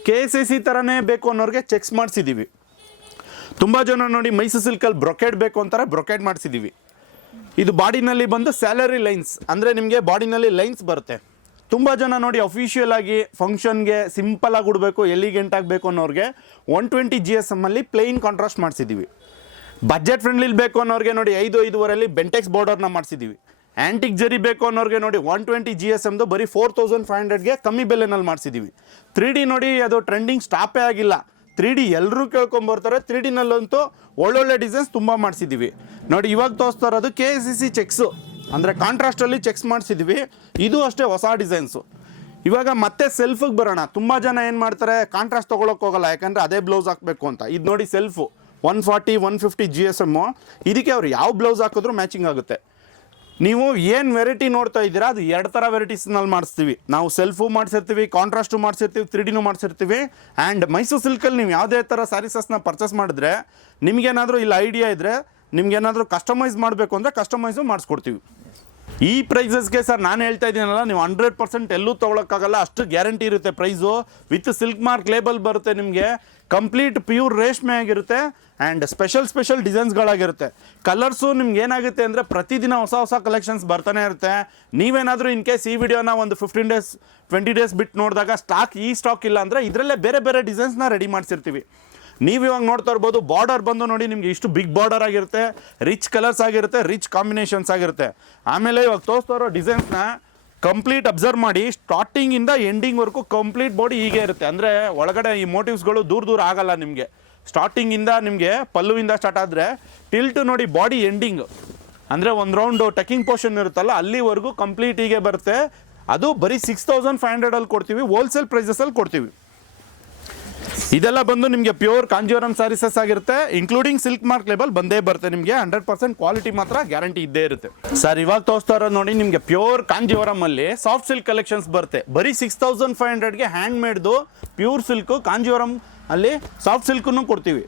Speaker 1: K S A C ಥರನೇ ಬೇಕು ಅನ್ನೋರಿಗೆ ಚೆಕ್ಸ್ ಮಾಡಿಸಿದ್ದೀವಿ ತುಂಬ ಜನ ನೋಡಿ ಮೈಸೂರು ಸಿಲ್ಕಲ್ಲಿ ಬ್ರೊಕೆಟ್ ಬೇಕು ಅಂತಾರೆ ಬ್ರೊಕೆಟ್ ಮಾಡಿಸಿದ್ದೀವಿ ಇದು ಬಾಡಿನಲ್ಲಿ ಬಂದು ಸ್ಯಾಲರಿ ಲೈನ್ಸ್, ಅಂದರೆ ನಿಮಗೆ ಬಾಡಿನಲ್ಲಿ ಲೈನ್ಸ್ ಬರುತ್ತೆ. ತುಂಬ ಜನ ನೋಡಿ ಅಫಿಷಿಯಲ್ ಆಗಿ ಫಂಕ್ಷನ್ಗೆ ಸಿಂಪಲ್ ಆಗಿ ಉಡಬೇಕು ಎಲಿಗೆಂಟ್ ಆಗಬೇಕು ಅನ್ನೋರಿಗೆ ಒನ್ ಟ್ವೆಂಟಿ ಜಿ ಎಸ್ ಎಮ್ಮಲ್ಲಿ ಪ್ಲೇನ್ ಕಾಂಟ್ರಾಸ್ಟ್ ಮಾಡಿಸಿದ್ದೀವಿ ಬಜೆಟ್ ಫ್ರೆಂಡ್ಲಿ ಬೇಕು ಅನ್ನೋರಿಗೆ ನೋಡಿ ಐದು ಐದುವರೆಯಲ್ಲಿ ಬೆಂಟೆಕ್ಸ್ ಬಾರ್ಡರ್ನ ಮಾಡಿಸಿದ್ದೀವಿ ಆ್ಯಂಟಿಕ್ ಜರಿ ಬೇಕು ಅನ್ನೋರಿಗೆ ನೋಡಿ ಒನ್ ಟ್ವೆಂಟಿ ಜಿ ಎಸ್ ಎಮ್ದು ಬರೀ ಫೋರ್ ತೌಸಂಡ್ ಫೈವ್ ಹಂಡ್ರೆಡ್ಗೆ ಕಮ್ಮಿ ಬೆಲೆನಲ್ಲಿ ಮಾಡಿಸಿದ್ದೀವಿ ತ್ರೀ ಡಿ ನೋಡಿ ಅದು ಟ್ರೆಂಡಿಂಗ್ ಸ್ಟಾಪೇ ಆಗಿಲ್ಲ. ತ್ರೀ ಡಿ ಎಲ್ಲರೂ ಕೇಳ್ಕೊಂಬರ್ತಾರೆ. ತ್ರೀ ಡಿನಲ್ಲಂತೂ ಒಳ್ಳೊಳ್ಳೆ ಡಿಸೈನ್ಸ್ ತುಂಬ ಮಾಡಿಸಿದ್ದೀವಿ ನೋಡಿ ಇವಾಗ ತೋರಿಸ್ತಾ ಇರೋದು K S C C checks ಅಂದರೆ ಕಾಂಟ್ರಾಸ್ಟಲ್ಲಿ ಚೆಕ್ಸ್ ಮಾಡಿಸಿದ್ದೀವಿ ಇದು ಅಷ್ಟೇ ಹೊಸ ಡಿಸೈನ್ಸು ಇವಾಗ ಮತ್ತೆ ಸೆಲ್ಫಿಗೆ ಬರೋಣ. ತುಂಬ ಜನ ಏನು ಮಾಡ್ತಾರೆ? ಕಾಂಟ್ರಾಸ್ಟ್ ತೊಗೊಳಕ್ಕೆ ಹೋಗಲ್ಲ. ಯಾಕಂದರೆ ಅದೇ ಬ್ಲೌಸ್ ಹಾಕಬೇಕು ಅಂತ. ಇದು ನೋಡಿ self one forty one fifty G S M ಇದಕ್ಕೆ ಅವ್ರು ಯಾವ ಬ್ಲೌಸ್ ಹಾಕಿದ್ರು ಮ್ಯಾಚಿಂಗ್ ಆಗುತ್ತೆ. ನೀವು ಏನು ವೆರೈಟಿ ನೋಡ್ತಾ ಇದ್ದೀರಾ, ಅದು ಎರಡು ಥರ ವೆರೈಟೀಸ್ನಲ್ಲಿ ಮಾಡಿಸ್ತೀವಿ. ನಾವು ಸೆಲ್ಫು ಮಾಡಿಸಿರ್ತೀವಿ ಕಾಂಟ್ರಾಸ್ಟು ಮಾಡಿಸಿರ್ತೀವಿ ತ್ರೀ ಡಿನೂ ಮಾಡಿಸಿರ್ತೀವಿ. ಆ್ಯಂಡ್ ಮೈಸೂರು ಸಿಲ್ಕಲ್ಲಿ ನೀವು ಯಾವುದೇ ಥರ ಸ್ಯಾರೀಸಸ್ನ ಪರ್ಚೇಸ್ ಮಾಡಿದ್ರೆ, ನಿಮಗೇನಾದರೂ ಇಲ್ಲಿ ಐಡಿಯಾ ಇದ್ದರೆ ನಿಮ್ಗೇನಾದರೂ ಕಸ್ಟಮೈಸ್ ಮಾಡಬೇಕು ಅಂದರೆ ಕಸ್ಟಮೈಸು ಮಾಡಿಸ್ಕೊಡ್ತೀವಿ. ಈ ಪ್ರೈಸಸ್ಗೆ ಸರ್ ನಾನು ಹೇಳ್ತಾ ಇದ್ದೀನಲ್ಲ, ನೀವು ಹಂಡ್ರೆಡ್ ಪರ್ಸೆಂಟ್ ಎಲ್ಲೂ ತೊಗೊಳಕ್ಕಾಗಲ್ಲ, ಅಷ್ಟು ಗ್ಯಾರಂಟಿ ಇರುತ್ತೆ price with silk mark label ಬರುತ್ತೆ ನಿಮಗೆ ಕಂಪ್ಲೀಟ್ ಪ್ಯೂರ್ ರೇಷ್ಮೆ ಆಗಿರುತ್ತೆ ಆ್ಯಂಡ್ ಸ್ಪೆಷಲ್ ಸ್ಪೆಷಲ್ ಡಿಸೈನ್ಸ್ಗಳಾಗಿರುತ್ತೆ ಕಲರ್ಸು ನಿಮ್ಗೆ ಏನಾಗುತ್ತೆ ಅಂದರೆ, ಪ್ರತಿದಿನ ಹೊಸ ಹೊಸ ಕಲೆಕ್ಷನ್ಸ್ ಬರ್ತಾನೆ ಇರುತ್ತೆ. ನೀವೇನಾದರೂ ಇನ್ ಕೇಸ್ ಈ ವಿಡಿಯೋನ ಒಂದು ಫಿಫ್ಟೀನ್ ಡೇಸ್ ಟ್ವೆಂಟಿ ಡೇಸ್ ಬಿಟ್ಟು ನೋಡಿದಾಗ ಸ್ಟಾಕ್ ಈ ಸ್ಟಾಕ್ ಇಲ್ಲ ಅಂದರೆ ಇದರಲ್ಲೇ ಬೇರೆ ಬೇರೆ ಡಿಸೈನ್ಸ್ನ ರೆಡಿ ಮಾಡಿಸಿರ್ತೀವಿ. ನೀವು ಇವಾಗ ನೋಡ್ತಾ ಇರ್ಬೋದು ಬಾರ್ಡರ್ ಬಂದು ನೋಡಿ ನಿಮಗೆ ಇಷ್ಟು ಬಿಗ್ ಬಾರ್ಡರ್ ಆಗಿರುತ್ತೆ ರಿಚ್ ಕಲರ್ಸ್ ಆಗಿರುತ್ತೆ ರಿಚ್ ಕಾಂಬಿನೇಷನ್ಸ್ ಆಗಿರುತ್ತೆ. ಆಮೇಲೆ ಇವಾಗ ತೋರಿಸ್ತಾ ಇರೋ ಡಿಸೈನ್ಸ್ನ ಕಂಪ್ಲೀಟ್ ಅಬ್ಸರ್ವ್ ಮಾಡಿ ಸ್ಟಾರ್ಟಿಂಗಿಂದ ಎಂಡಿಂಗ್ವರೆಗೂ ಕಂಪ್ಲೀಟ್ ಬಾಡಿ ಹೀಗೆ ಇರುತ್ತೆ. ಅಂದರೆ ಒಳಗಡೆ ಈ ಮೋಟಿವ್ಸ್ಗಳು ದೂರ ದೂರ ಆಗಲ್ಲ ನಿಮಗೆ. ಸ್ಟಾರ್ಟಿಂಗಿಂದ ನಿಮಗೆ ಪಲ್ಲುವಿಂದ ಸ್ಟಾರ್ಟ್ ಆದರೆ ಟಿಲ್ಟ್ ನೋಡಿ ಬಾಡಿ ಎಂಡಿಂಗ್ ಅಂದರೆ ಒಂದು ರೌಂಡು ಟಕಿಂಗ್ ಪೋರ್ಷನ್ ಇರುತ್ತಲ್ಲ, ಅಲ್ಲಿವರೆಗೂ ಕಂಪ್ಲೀಟ್ ಹೀಗೆ ಬರುತ್ತೆ. ಅದು ಬರೀ ಸಿಕ್ಸ್ ತೌಸಂಡ್ ಫೈವ್ ಹಂಡ್ರೆಡಲ್ಲಿ ಕೊಡ್ತೀವಿ ಹೋಲ್ಸೇಲ್ ಪ್ರೈಸಸಲ್ಲಿ ಕೊಡ್ತೀವಿ. ಇದೆಲ್ಲ ಬಂದು ನಿಮಗೆ ಪ್ಯೂರ್ ಕಾಂಜೀವರಂ ಸ್ಯಾರೀಸಸ್ ಆಗಿರುತ್ತೆ ಇನ್ಕ್ಲೂಡಿಂಗ್ ಸಿಲ್ಕ್ ಮಾರ್ಕ್ ಲೇಬಲ್ ಬಂದೇ ಬರುತ್ತೆ ನಿಮಗೆ. ಹಂಡ್ರೆಡ್ ಪರ್ಸೆಂಟ್ ಕ್ವಾಲಿಟಿ ಮಾತ್ರ ಗ್ಯಾರಂಟಿ ಇದ್ದೇ ಇರುತ್ತೆ. ಸರ್ ಇವಾಗ ತೋರಿಸ್ತಾ ಇರೋದು ನೋಡಿ, ನಿಮಗೆ ಪ್ಯೂರ್ ಕಾಂಜೀವರಂ ಅಲ್ಲಿ ಸಾಫ್ಟ್ ಸಿಲ್ಕ್ ಕಲೆಕ್ಷನ್ಸ್ ಬರುತ್ತೆ. ಬರೀ ಸಿಕ್ಸ್ ತೌಸಂಡ್ ಫೈವ್ ಹಂಡ್ರೆಡ್ಗೆ ಹ್ಯಾಂಡ್ ಮೇಡ್ದು ಪ್ಯೂರ್ ಸಿಲ್ಕ್ ಕಾಂಜೀವರಂ ಅಲ್ಲಿ ಸಾಫ್ಟ್ ಸಿಲ್ಕನ್ನು ಕೊಡ್ತೀವಿ.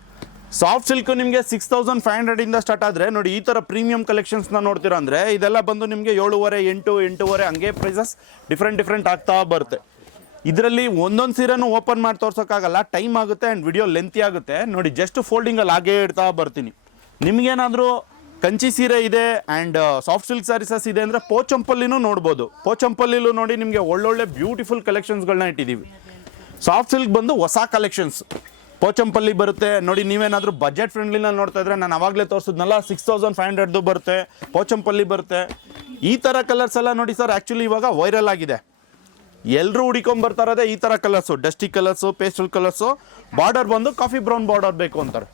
Speaker 1: ಸಾಫ್ಟ್ ಸಿಲ್ಕ್ ನಿಮಗೆ ಸಿಕ್ಸ್ ತೌಸಂಡ್ ಫೈವ್ ಹಂಡ್ರೆಡಿಂದ ಸ್ಟಾರ್ಟ್ ಆದರೆ, ನೋಡಿ, ಈ ಥರ ಪ್ರೀಮಿಯಂ ಕಲೆಕ್ಷನ್ಸ್ನ ನೋಡ್ತೀರಾ ಅಂದರೆ, ಇದೆಲ್ಲ ಬಂದು ನಿಮಗೆ ಏಳುವರೆ, ಎಂಟು, ಎಂಟೂವರೆ, ಹಂಗೆ ಪ್ರೈಸಸ್ ಡಿಫ್ರೆಂಟ್ ಡಿಫ್ರೆಂಟ್ ಆಗ್ತಾ ಬರುತ್ತೆ. ಇದರಲ್ಲಿ ಒಂದೊಂದು ಸೀರೆನೂ ಓಪನ್ ಮಾಡಿ ತೋರ್ಸೋಕ್ಕಾಗಲ್ಲ. ಟೈಮ್ ಆಗುತ್ತೆ ಆ್ಯಂಡ್ ವಿಡಿಯೋ ಲೆಂತಿ ಆಗುತ್ತೆ. ನೋಡಿ ಜಸ್ಟ್ ಫೋಲ್ಡಿಂಗಲ್ಲಿ ಹಾಗೇ ಇಡ್ತಾ ಬರ್ತೀನಿ. ನಿಮಗೇನಾದರೂ ಕಂಚಿ ಸೀರೆ ಇದೆ ಆ್ಯಂಡ್ ಸಾಫ್ಟ್ ಸಿಲ್ಕ್ ಸಾರೀಸಸ್ ಇದೆ ಅಂದರೆ ಪೋಚಂಪಲ್ಲಿನೂ ನೋಡ್ಬೋದು. ಪೋಚಂಪಲ್ಲಿಲೂ ನೋಡಿ ನಿಮಗೆ ಒಳ್ಳೊಳ್ಳೆ ಬ್ಯೂಟಿಫುಲ್ ಕಲೆಕ್ಷನ್ಸ್ಗಳನ್ನ ಇಟ್ಟಿದ್ದೀವಿ ಸಾಫ್ಟ್ ಸಿಲ್ಕ್ ಬಂದು ಹೊಸ ಕಲೆಕ್ಷನ್ಸ್ ಪೋಚಂಪಲ್ಲಿ ಬರುತ್ತೆ. ನೋಡಿ, ನೀವೇನಾದರೂ ಬಜೆಟ್ ಫ್ರೆಂಡ್ಲಿನಲ್ಲಿ ನೋಡ್ತಾ ಇದ್ರೆ ನಾನು ಅವಾಗಲೇ ತೋರಿಸಿದ್ನಲ್ಲ ಸಿಕ್ಸ್ ತೌಸಂಡ್ ಫೈವ್ ಹಂಡ್ರೆಡ್ದು ಬರುತ್ತೆ. ಪೋಚಂಪಲ್ಲಿ ಬರುತ್ತೆ. ಈ ಥರ ಕಲರ್ಸ್ ಎಲ್ಲ ನೋಡಿ ಸರ್ ಆ್ಯಕ್ಚುಲಿ ಇವಾಗ ವೈರಲ್ ಆಗಿದೆ. ಎಲ್ಲರೂ ಇರೋದೇ ಈ ತರ colours. Dusty colours, pastel colours. Border ಬಂದು ಕಾಫಿ ಬ್ರೌನ್ ಬಾರ್ಡರ್ ಬೇಕು ಅಂತಾರೆ.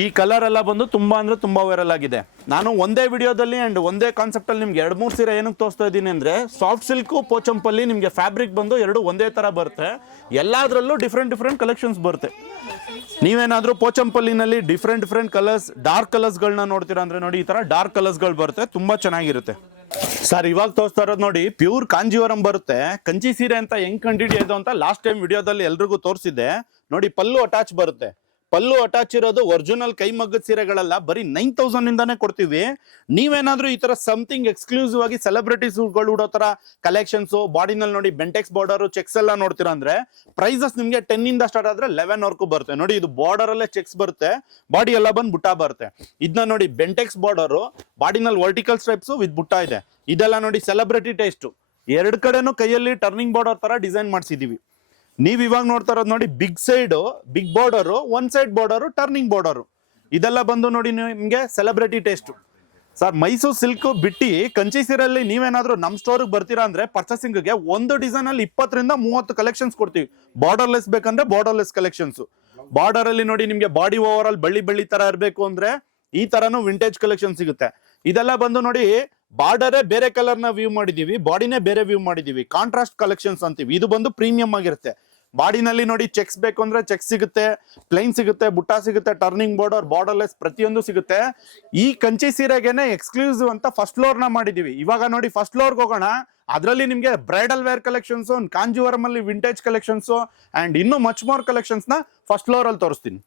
Speaker 1: ಈ ಕಲರ್ ಎಲ್ಲ ಬಂದು ತುಂಬಾ ಅಂದರೆ ತುಂಬಾ ವೈರಲ್ ಆಗಿದೆ. ನಾನು ಒಂದೇ ವಿಡಿಯೋದಲ್ಲಿ ಅಂಡ್ ಒಂದೇ ಕಾನ್ಸೆಪ್ಟ್ ಅಲ್ಲಿ ನಿಮ್ಗೆ ಎರಡು ಮೂರು ಸೀರೆ ಏನಕ್ಕೆ ತೋರಿಸ್ತಾ ಇದ್ದೀನಿ ಅಂದ್ರೆ ಸಾಫ್ಟ್ ಸಿಲ್ಕು ಪೋಚಂಪಲ್ಲಿ ನಿಮಗೆ ಫ್ಯಾಬ್ರಿಕ್ ಬಂದು ಎರಡು ಒಂದೇ ತರ ಬರುತ್ತೆ. ಎಲ್ಲಾದ್ರಲ್ಲೂ ಡಿಫ್ರೆಂಟ್ ಡಿಫ್ರೆಂಟ್ ಕಲೆಕ್ಷನ್ಸ್ ಬರುತ್ತೆ. ನೀವೇನಾದರೂ ಪೋಚಂಪಲ್ಲಿನಲ್ಲಿ ಡಿಫ್ರೆಂಟ್ ಡಿಫ್ರೆಂಟ್ ಕಲರ್ಸ್ ಡಾರ್ಕ್ ಕಲರ್ಸ್ಗಳನ್ನ ನೋಡ್ತೀರಾ ಅಂದ್ರೆ ನೋಡಿ, ಈ ತರ ಡಾರ್ಕ್ ಕಲರ್ಸ್ಗಳು ಬರುತ್ತೆ. ತುಂಬಾ ಚೆನ್ನಾಗಿರುತ್ತೆ. ಸರ್, ಇವಾಗ ತೋರಿಸ್ತಾ ಇರೋದು ನೋಡಿ, ಪ್ಯೂರ್ ಕಾಂಜೀವರಂ ಬರುತ್ತೆ. ಕಂಚಿ ಸೀರೆ ಅಂತ ಹೆಂಗ್ ಕಂಡಿಡಿಯೋದು ಅಂತ ಲಾಸ್ಟ್ ಟೈಮ್ ವಿಡಿಯೋದಲ್ಲಿ ಎಲ್ರಿಗೂ ತೋರಿಸಿದ್ದೆ. ನೋಡಿ, ಪಲ್ಲು ಅಟ್ಯಾಚ್ ಬರುತ್ತೆ. ಪಲ್ಲು ಅಟ್ಯಾಚ್ ಇರೋದು ಒರಿಜಿನಲ್ ಕೈಮಗ್ಗದ ಸೀರೆಗಳಲ್ಲ, ಬರೀ ನೈನ್ ತೌಸಂಡ್ ಇಂದಾನೆ ಕೊಡ್ತೀವಿ. ನೀವೇನಾದ್ರೂ ಈ ತರ ಸಮಥಿಂಗ್ ಎಕ್ಸ್ಕ್ಲೂಸಿವ್ ಆಗಿ ಸೆಲೆಬ್ರಿಟೀಸ್ಗಳು ಉಡೋ ತರ ಕಲೆಕ್ಷನ್ಸ್ ಬಾಡಿನಲ್ಲಿ ನೋಡಿ ಬೆಂಟೆಕ್ಸ್ ಬಾರ್ಡರ್ ಚೆಕ್ಸ್ ಎಲ್ಲ ನೋಡ್ತೀರಾ ಅಂದ್ರೆ ಪ್ರೈಸಸ್ ನಿಮ್ಗೆ ಟೆನ್ ಇಂದ ಸ್ಟಾರ್ಟ್ ಆದ್ರೆ ಲೆವೆನ್ ವರ್ಗೂ ಬರುತ್ತೆ. ನೋಡಿ ಇದು ಬಾರ್ಡರ್ ಅಲ್ಲೇ ಚೆಕ್ಸ್ ಬರುತ್ತೆ ಬಾಡಿ ಎಲ್ಲ ಬಂದು ಬುಟ್ಟ ಬರುತ್ತೆ. ಇದನ್ನ ನೋಡಿ ಬೆಂಟೆಕ್ಸ್ ಬಾರ್ಡರ್ ಬಾಡಿನಲ್ಲಿ ವರ್ಟಿಕಲ್ ಸ್ಟ್ರೈಪ್ಸ್ ವಿತ್ ಬುಟ್ಟ ಇದೆ. ಇದೆಲ್ಲ ನೋಡಿ ಸೆಲೆಬ್ರಿಟಿ ಟೇಸ್ಟ್ ಎರಡು ಕಡೆನೂ ಕೈಯಲ್ಲಿ ಟರ್ನಿಂಗ್ ಬಾರ್ಡರ್ ತರ ಡಿಸೈನ್ ಮಾಡಿಸಿದೀವಿ. ನೀವ್ ಇವಾಗ ನೋಡ್ತಾ ಇರೋದು ನೋಡಿ big side big border one side border turning border ಇದೆಲ್ಲ ಬಂದು ನೋಡಿ ನಿಮಗೆ celebrity taste sir, Mysuru silk ಬಿಟ್ಟು ಕಂಚಿ ಸೀರೆಯಲ್ಲಿ ನೀವೇನಾದ್ರೂ ನಮ್ಮ ಸ್ಟೋರ್ಗೆ ಬರ್ತೀರಾ ಅಂದ್ರೆ ಪರ್ಚೇಸಿಂಗ್ಗೆ ಒಂದು ಡಿಸೈನ್ ಅಲ್ಲಿ ಇಪ್ಪತ್ತರಿಂದ ಮೂವತ್ತು ಕಲೆಕ್ಷನ್ಸ್ ಕೊಡ್ತೀವಿ. ಬಾರ್ಡರ್ಲೆಸ್ ಬೇಕಂದ್ರೆ ಬಾರ್ಡರ್ಲೆಸ್ ಕಲೆಕ್ಷನ್ಸು ಬಾರ್ಡರ್ ಅಲ್ಲಿ ನೋಡಿ ನಿಮಗೆ ಬಾಡಿ ಓವರ್ ಬಳ್ಳಿ ಬಳ್ಳಿ ತರ ಇರಬೇಕು ಅಂದ್ರೆ ಈ ಥರನೂ ವಿಂಟೇಜ್ ಕಲೆಕ್ಷನ್ ಸಿಗುತ್ತೆ. ಇದೆಲ್ಲ ಬಂದು ನೋಡಿ ಬಾರ್ಡರೇ ಬೇರೆ ಕಲರ್ನ ವ್ಯೂ ಮಾಡಿದೀವಿ ಬಾಡಿನೇ ಬೇರೆ ವ್ಯೂ ಮಾಡಿದೀವಿ. ಕಾಂಟ್ರಾಸ್ಟ್ ಕಲೆಕ್ಷನ್ಸ್ ಅಂತೀವಿ. ಇದು ಬಂದು ಪ್ರೀಮಿಯಂ ಆಗಿರುತ್ತೆ. ಬಾಡಿನಲ್ಲಿ ನೋಡಿ ಚೆಕ್ಸ್ ಬೇಕು ಅಂದ್ರೆ ಚೆಕ್ ಸಿಗುತ್ತೆ ಪ್ಲೈನ್ ಸಿಗುತ್ತೆ, ಬುಟ್ಟ ಸಿಗುತ್ತೆ ಟರ್ನಿಂಗ್ ಬಾರ್ಡರ್ ಬಾರ್ಡರ್ಲೆಸ್ ಪ್ರತಿಯೊಂದು ಸಿಗುತ್ತೆ. ಈ ಕಂಚಿ ಸೀರೆಗೆನೆ ಎಕ್ಸ್ಕ್ಲೂಸಿವ್ ಅಂತ ಫಸ್ಟ್ ಫ್ಲೋರ್ನ ಮಾಡಿದೀವಿ. ಇವಾಗ ನೋಡಿ ಫಸ್ಟ್ ಫ್ಲೋರ್ಗೆ ಹೋಗೋಣ. ಅದರಲ್ಲಿ ನಿಮಗೆ ಬ್ರೈಡಲ್ ವೇರ್ ಕಲೆಕ್ಷನ್ಸ್ ಕಾಂಜುವರಮಲ್ಲಿ ವಿಂಟೇಜ್ ಕಲೆಕ್ಷನ್ಸ್ ಅಂಡ್ ಇನ್ನೂ ಮಚ್ ಮೋರ್ನ ಫಸ್ಟ್ ಫ್ಲೋರ್ ಅಲ್ಲಿ ತೋರಿಸ್ತೀನಿ.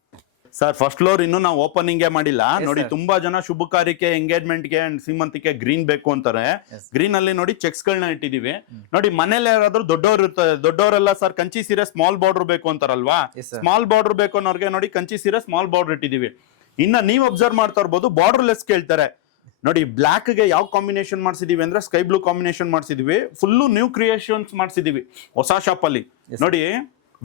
Speaker 1: ಸರ್ ಫಸ್ಟ್ ಫ್ಲೋರ್ ಇನ್ನು ನಾವು ಓಪನಿಂಗ್ ಮಾಡಿಲ್ಲ. ನೋಡಿ ತುಂಬಾ ಜನ ಶುಭ ಕಾರ್ಯಕ್ಕೆ ಎಂಗೇಜ್ಮೆಂಟ್ಗೆ ಅಂಡ್ ಸೀಮಂತಿಗೆ ಗ್ರೀನ್ ಬೇಕು ಅಂತಾರೆ ಗ್ರೀನ್ ಅಲ್ಲಿ ನೋಡಿ ಚೆಕ್ಸ್ ಗಳನ್ನ ಇಟ್ಟಿದೀವಿ. ನೋಡಿ ಮನೇಲಿ ಯಾರಾದ್ರೂ ದೊಡ್ಡವ್ರು ಇರ್ತಾರೆ ದೊಡ್ಡವರೆಲ್ಲ ಸರ್ ಕಂಚಿ ಸೀರೆ ಸ್ಮಾಲ್ ಬಾರ್ಡರ್ ಬೇಕು ಅಂತಾರಲ್ವಾ? ಸ್ಮಾಲ್ ಬಾರ್ಡರ್ ಬೇಕು ಅನ್ನೋರ್ಗೆ ನೋಡಿ ಕಂಚಿ ಸೀರೆ ಸ್ಮಾಲ್ ಬಾರ್ಡರ್ ಇಟ್ಟಿದೀವಿ. ಇನ್ನ ನೀವ್ ಅಬ್ಸರ್ವ್ ಮಾಡ್ತಾ ಇರ್ಬೋದು ಬಾರ್ಡರ್ ಲೆಸ್ ಕೇಳ್ತಾರೆ. ನೋಡಿ ಬ್ಲಾಕ್ಗೆ ಯಾವ ಕಾಂಬಿನೇಷನ್ ಮಾಡ್ಸಿದೀವಿ ಅಂದ್ರೆ ಸ್ಕೈ ಬ್ಲೂ ಕಾಂಬಿನೇಷನ್ ಮಾಡ್ಸಿದೀವಿ. ಫುಲ್ಲು ನ್ಯೂ ಕ್ರಿಯೇಷನ್ಸ್ ಮಾಡ್ಸಿದೀವಿ ಹೊಸ ಶಾಪ್ ಅಲ್ಲಿ. ನೋಡಿ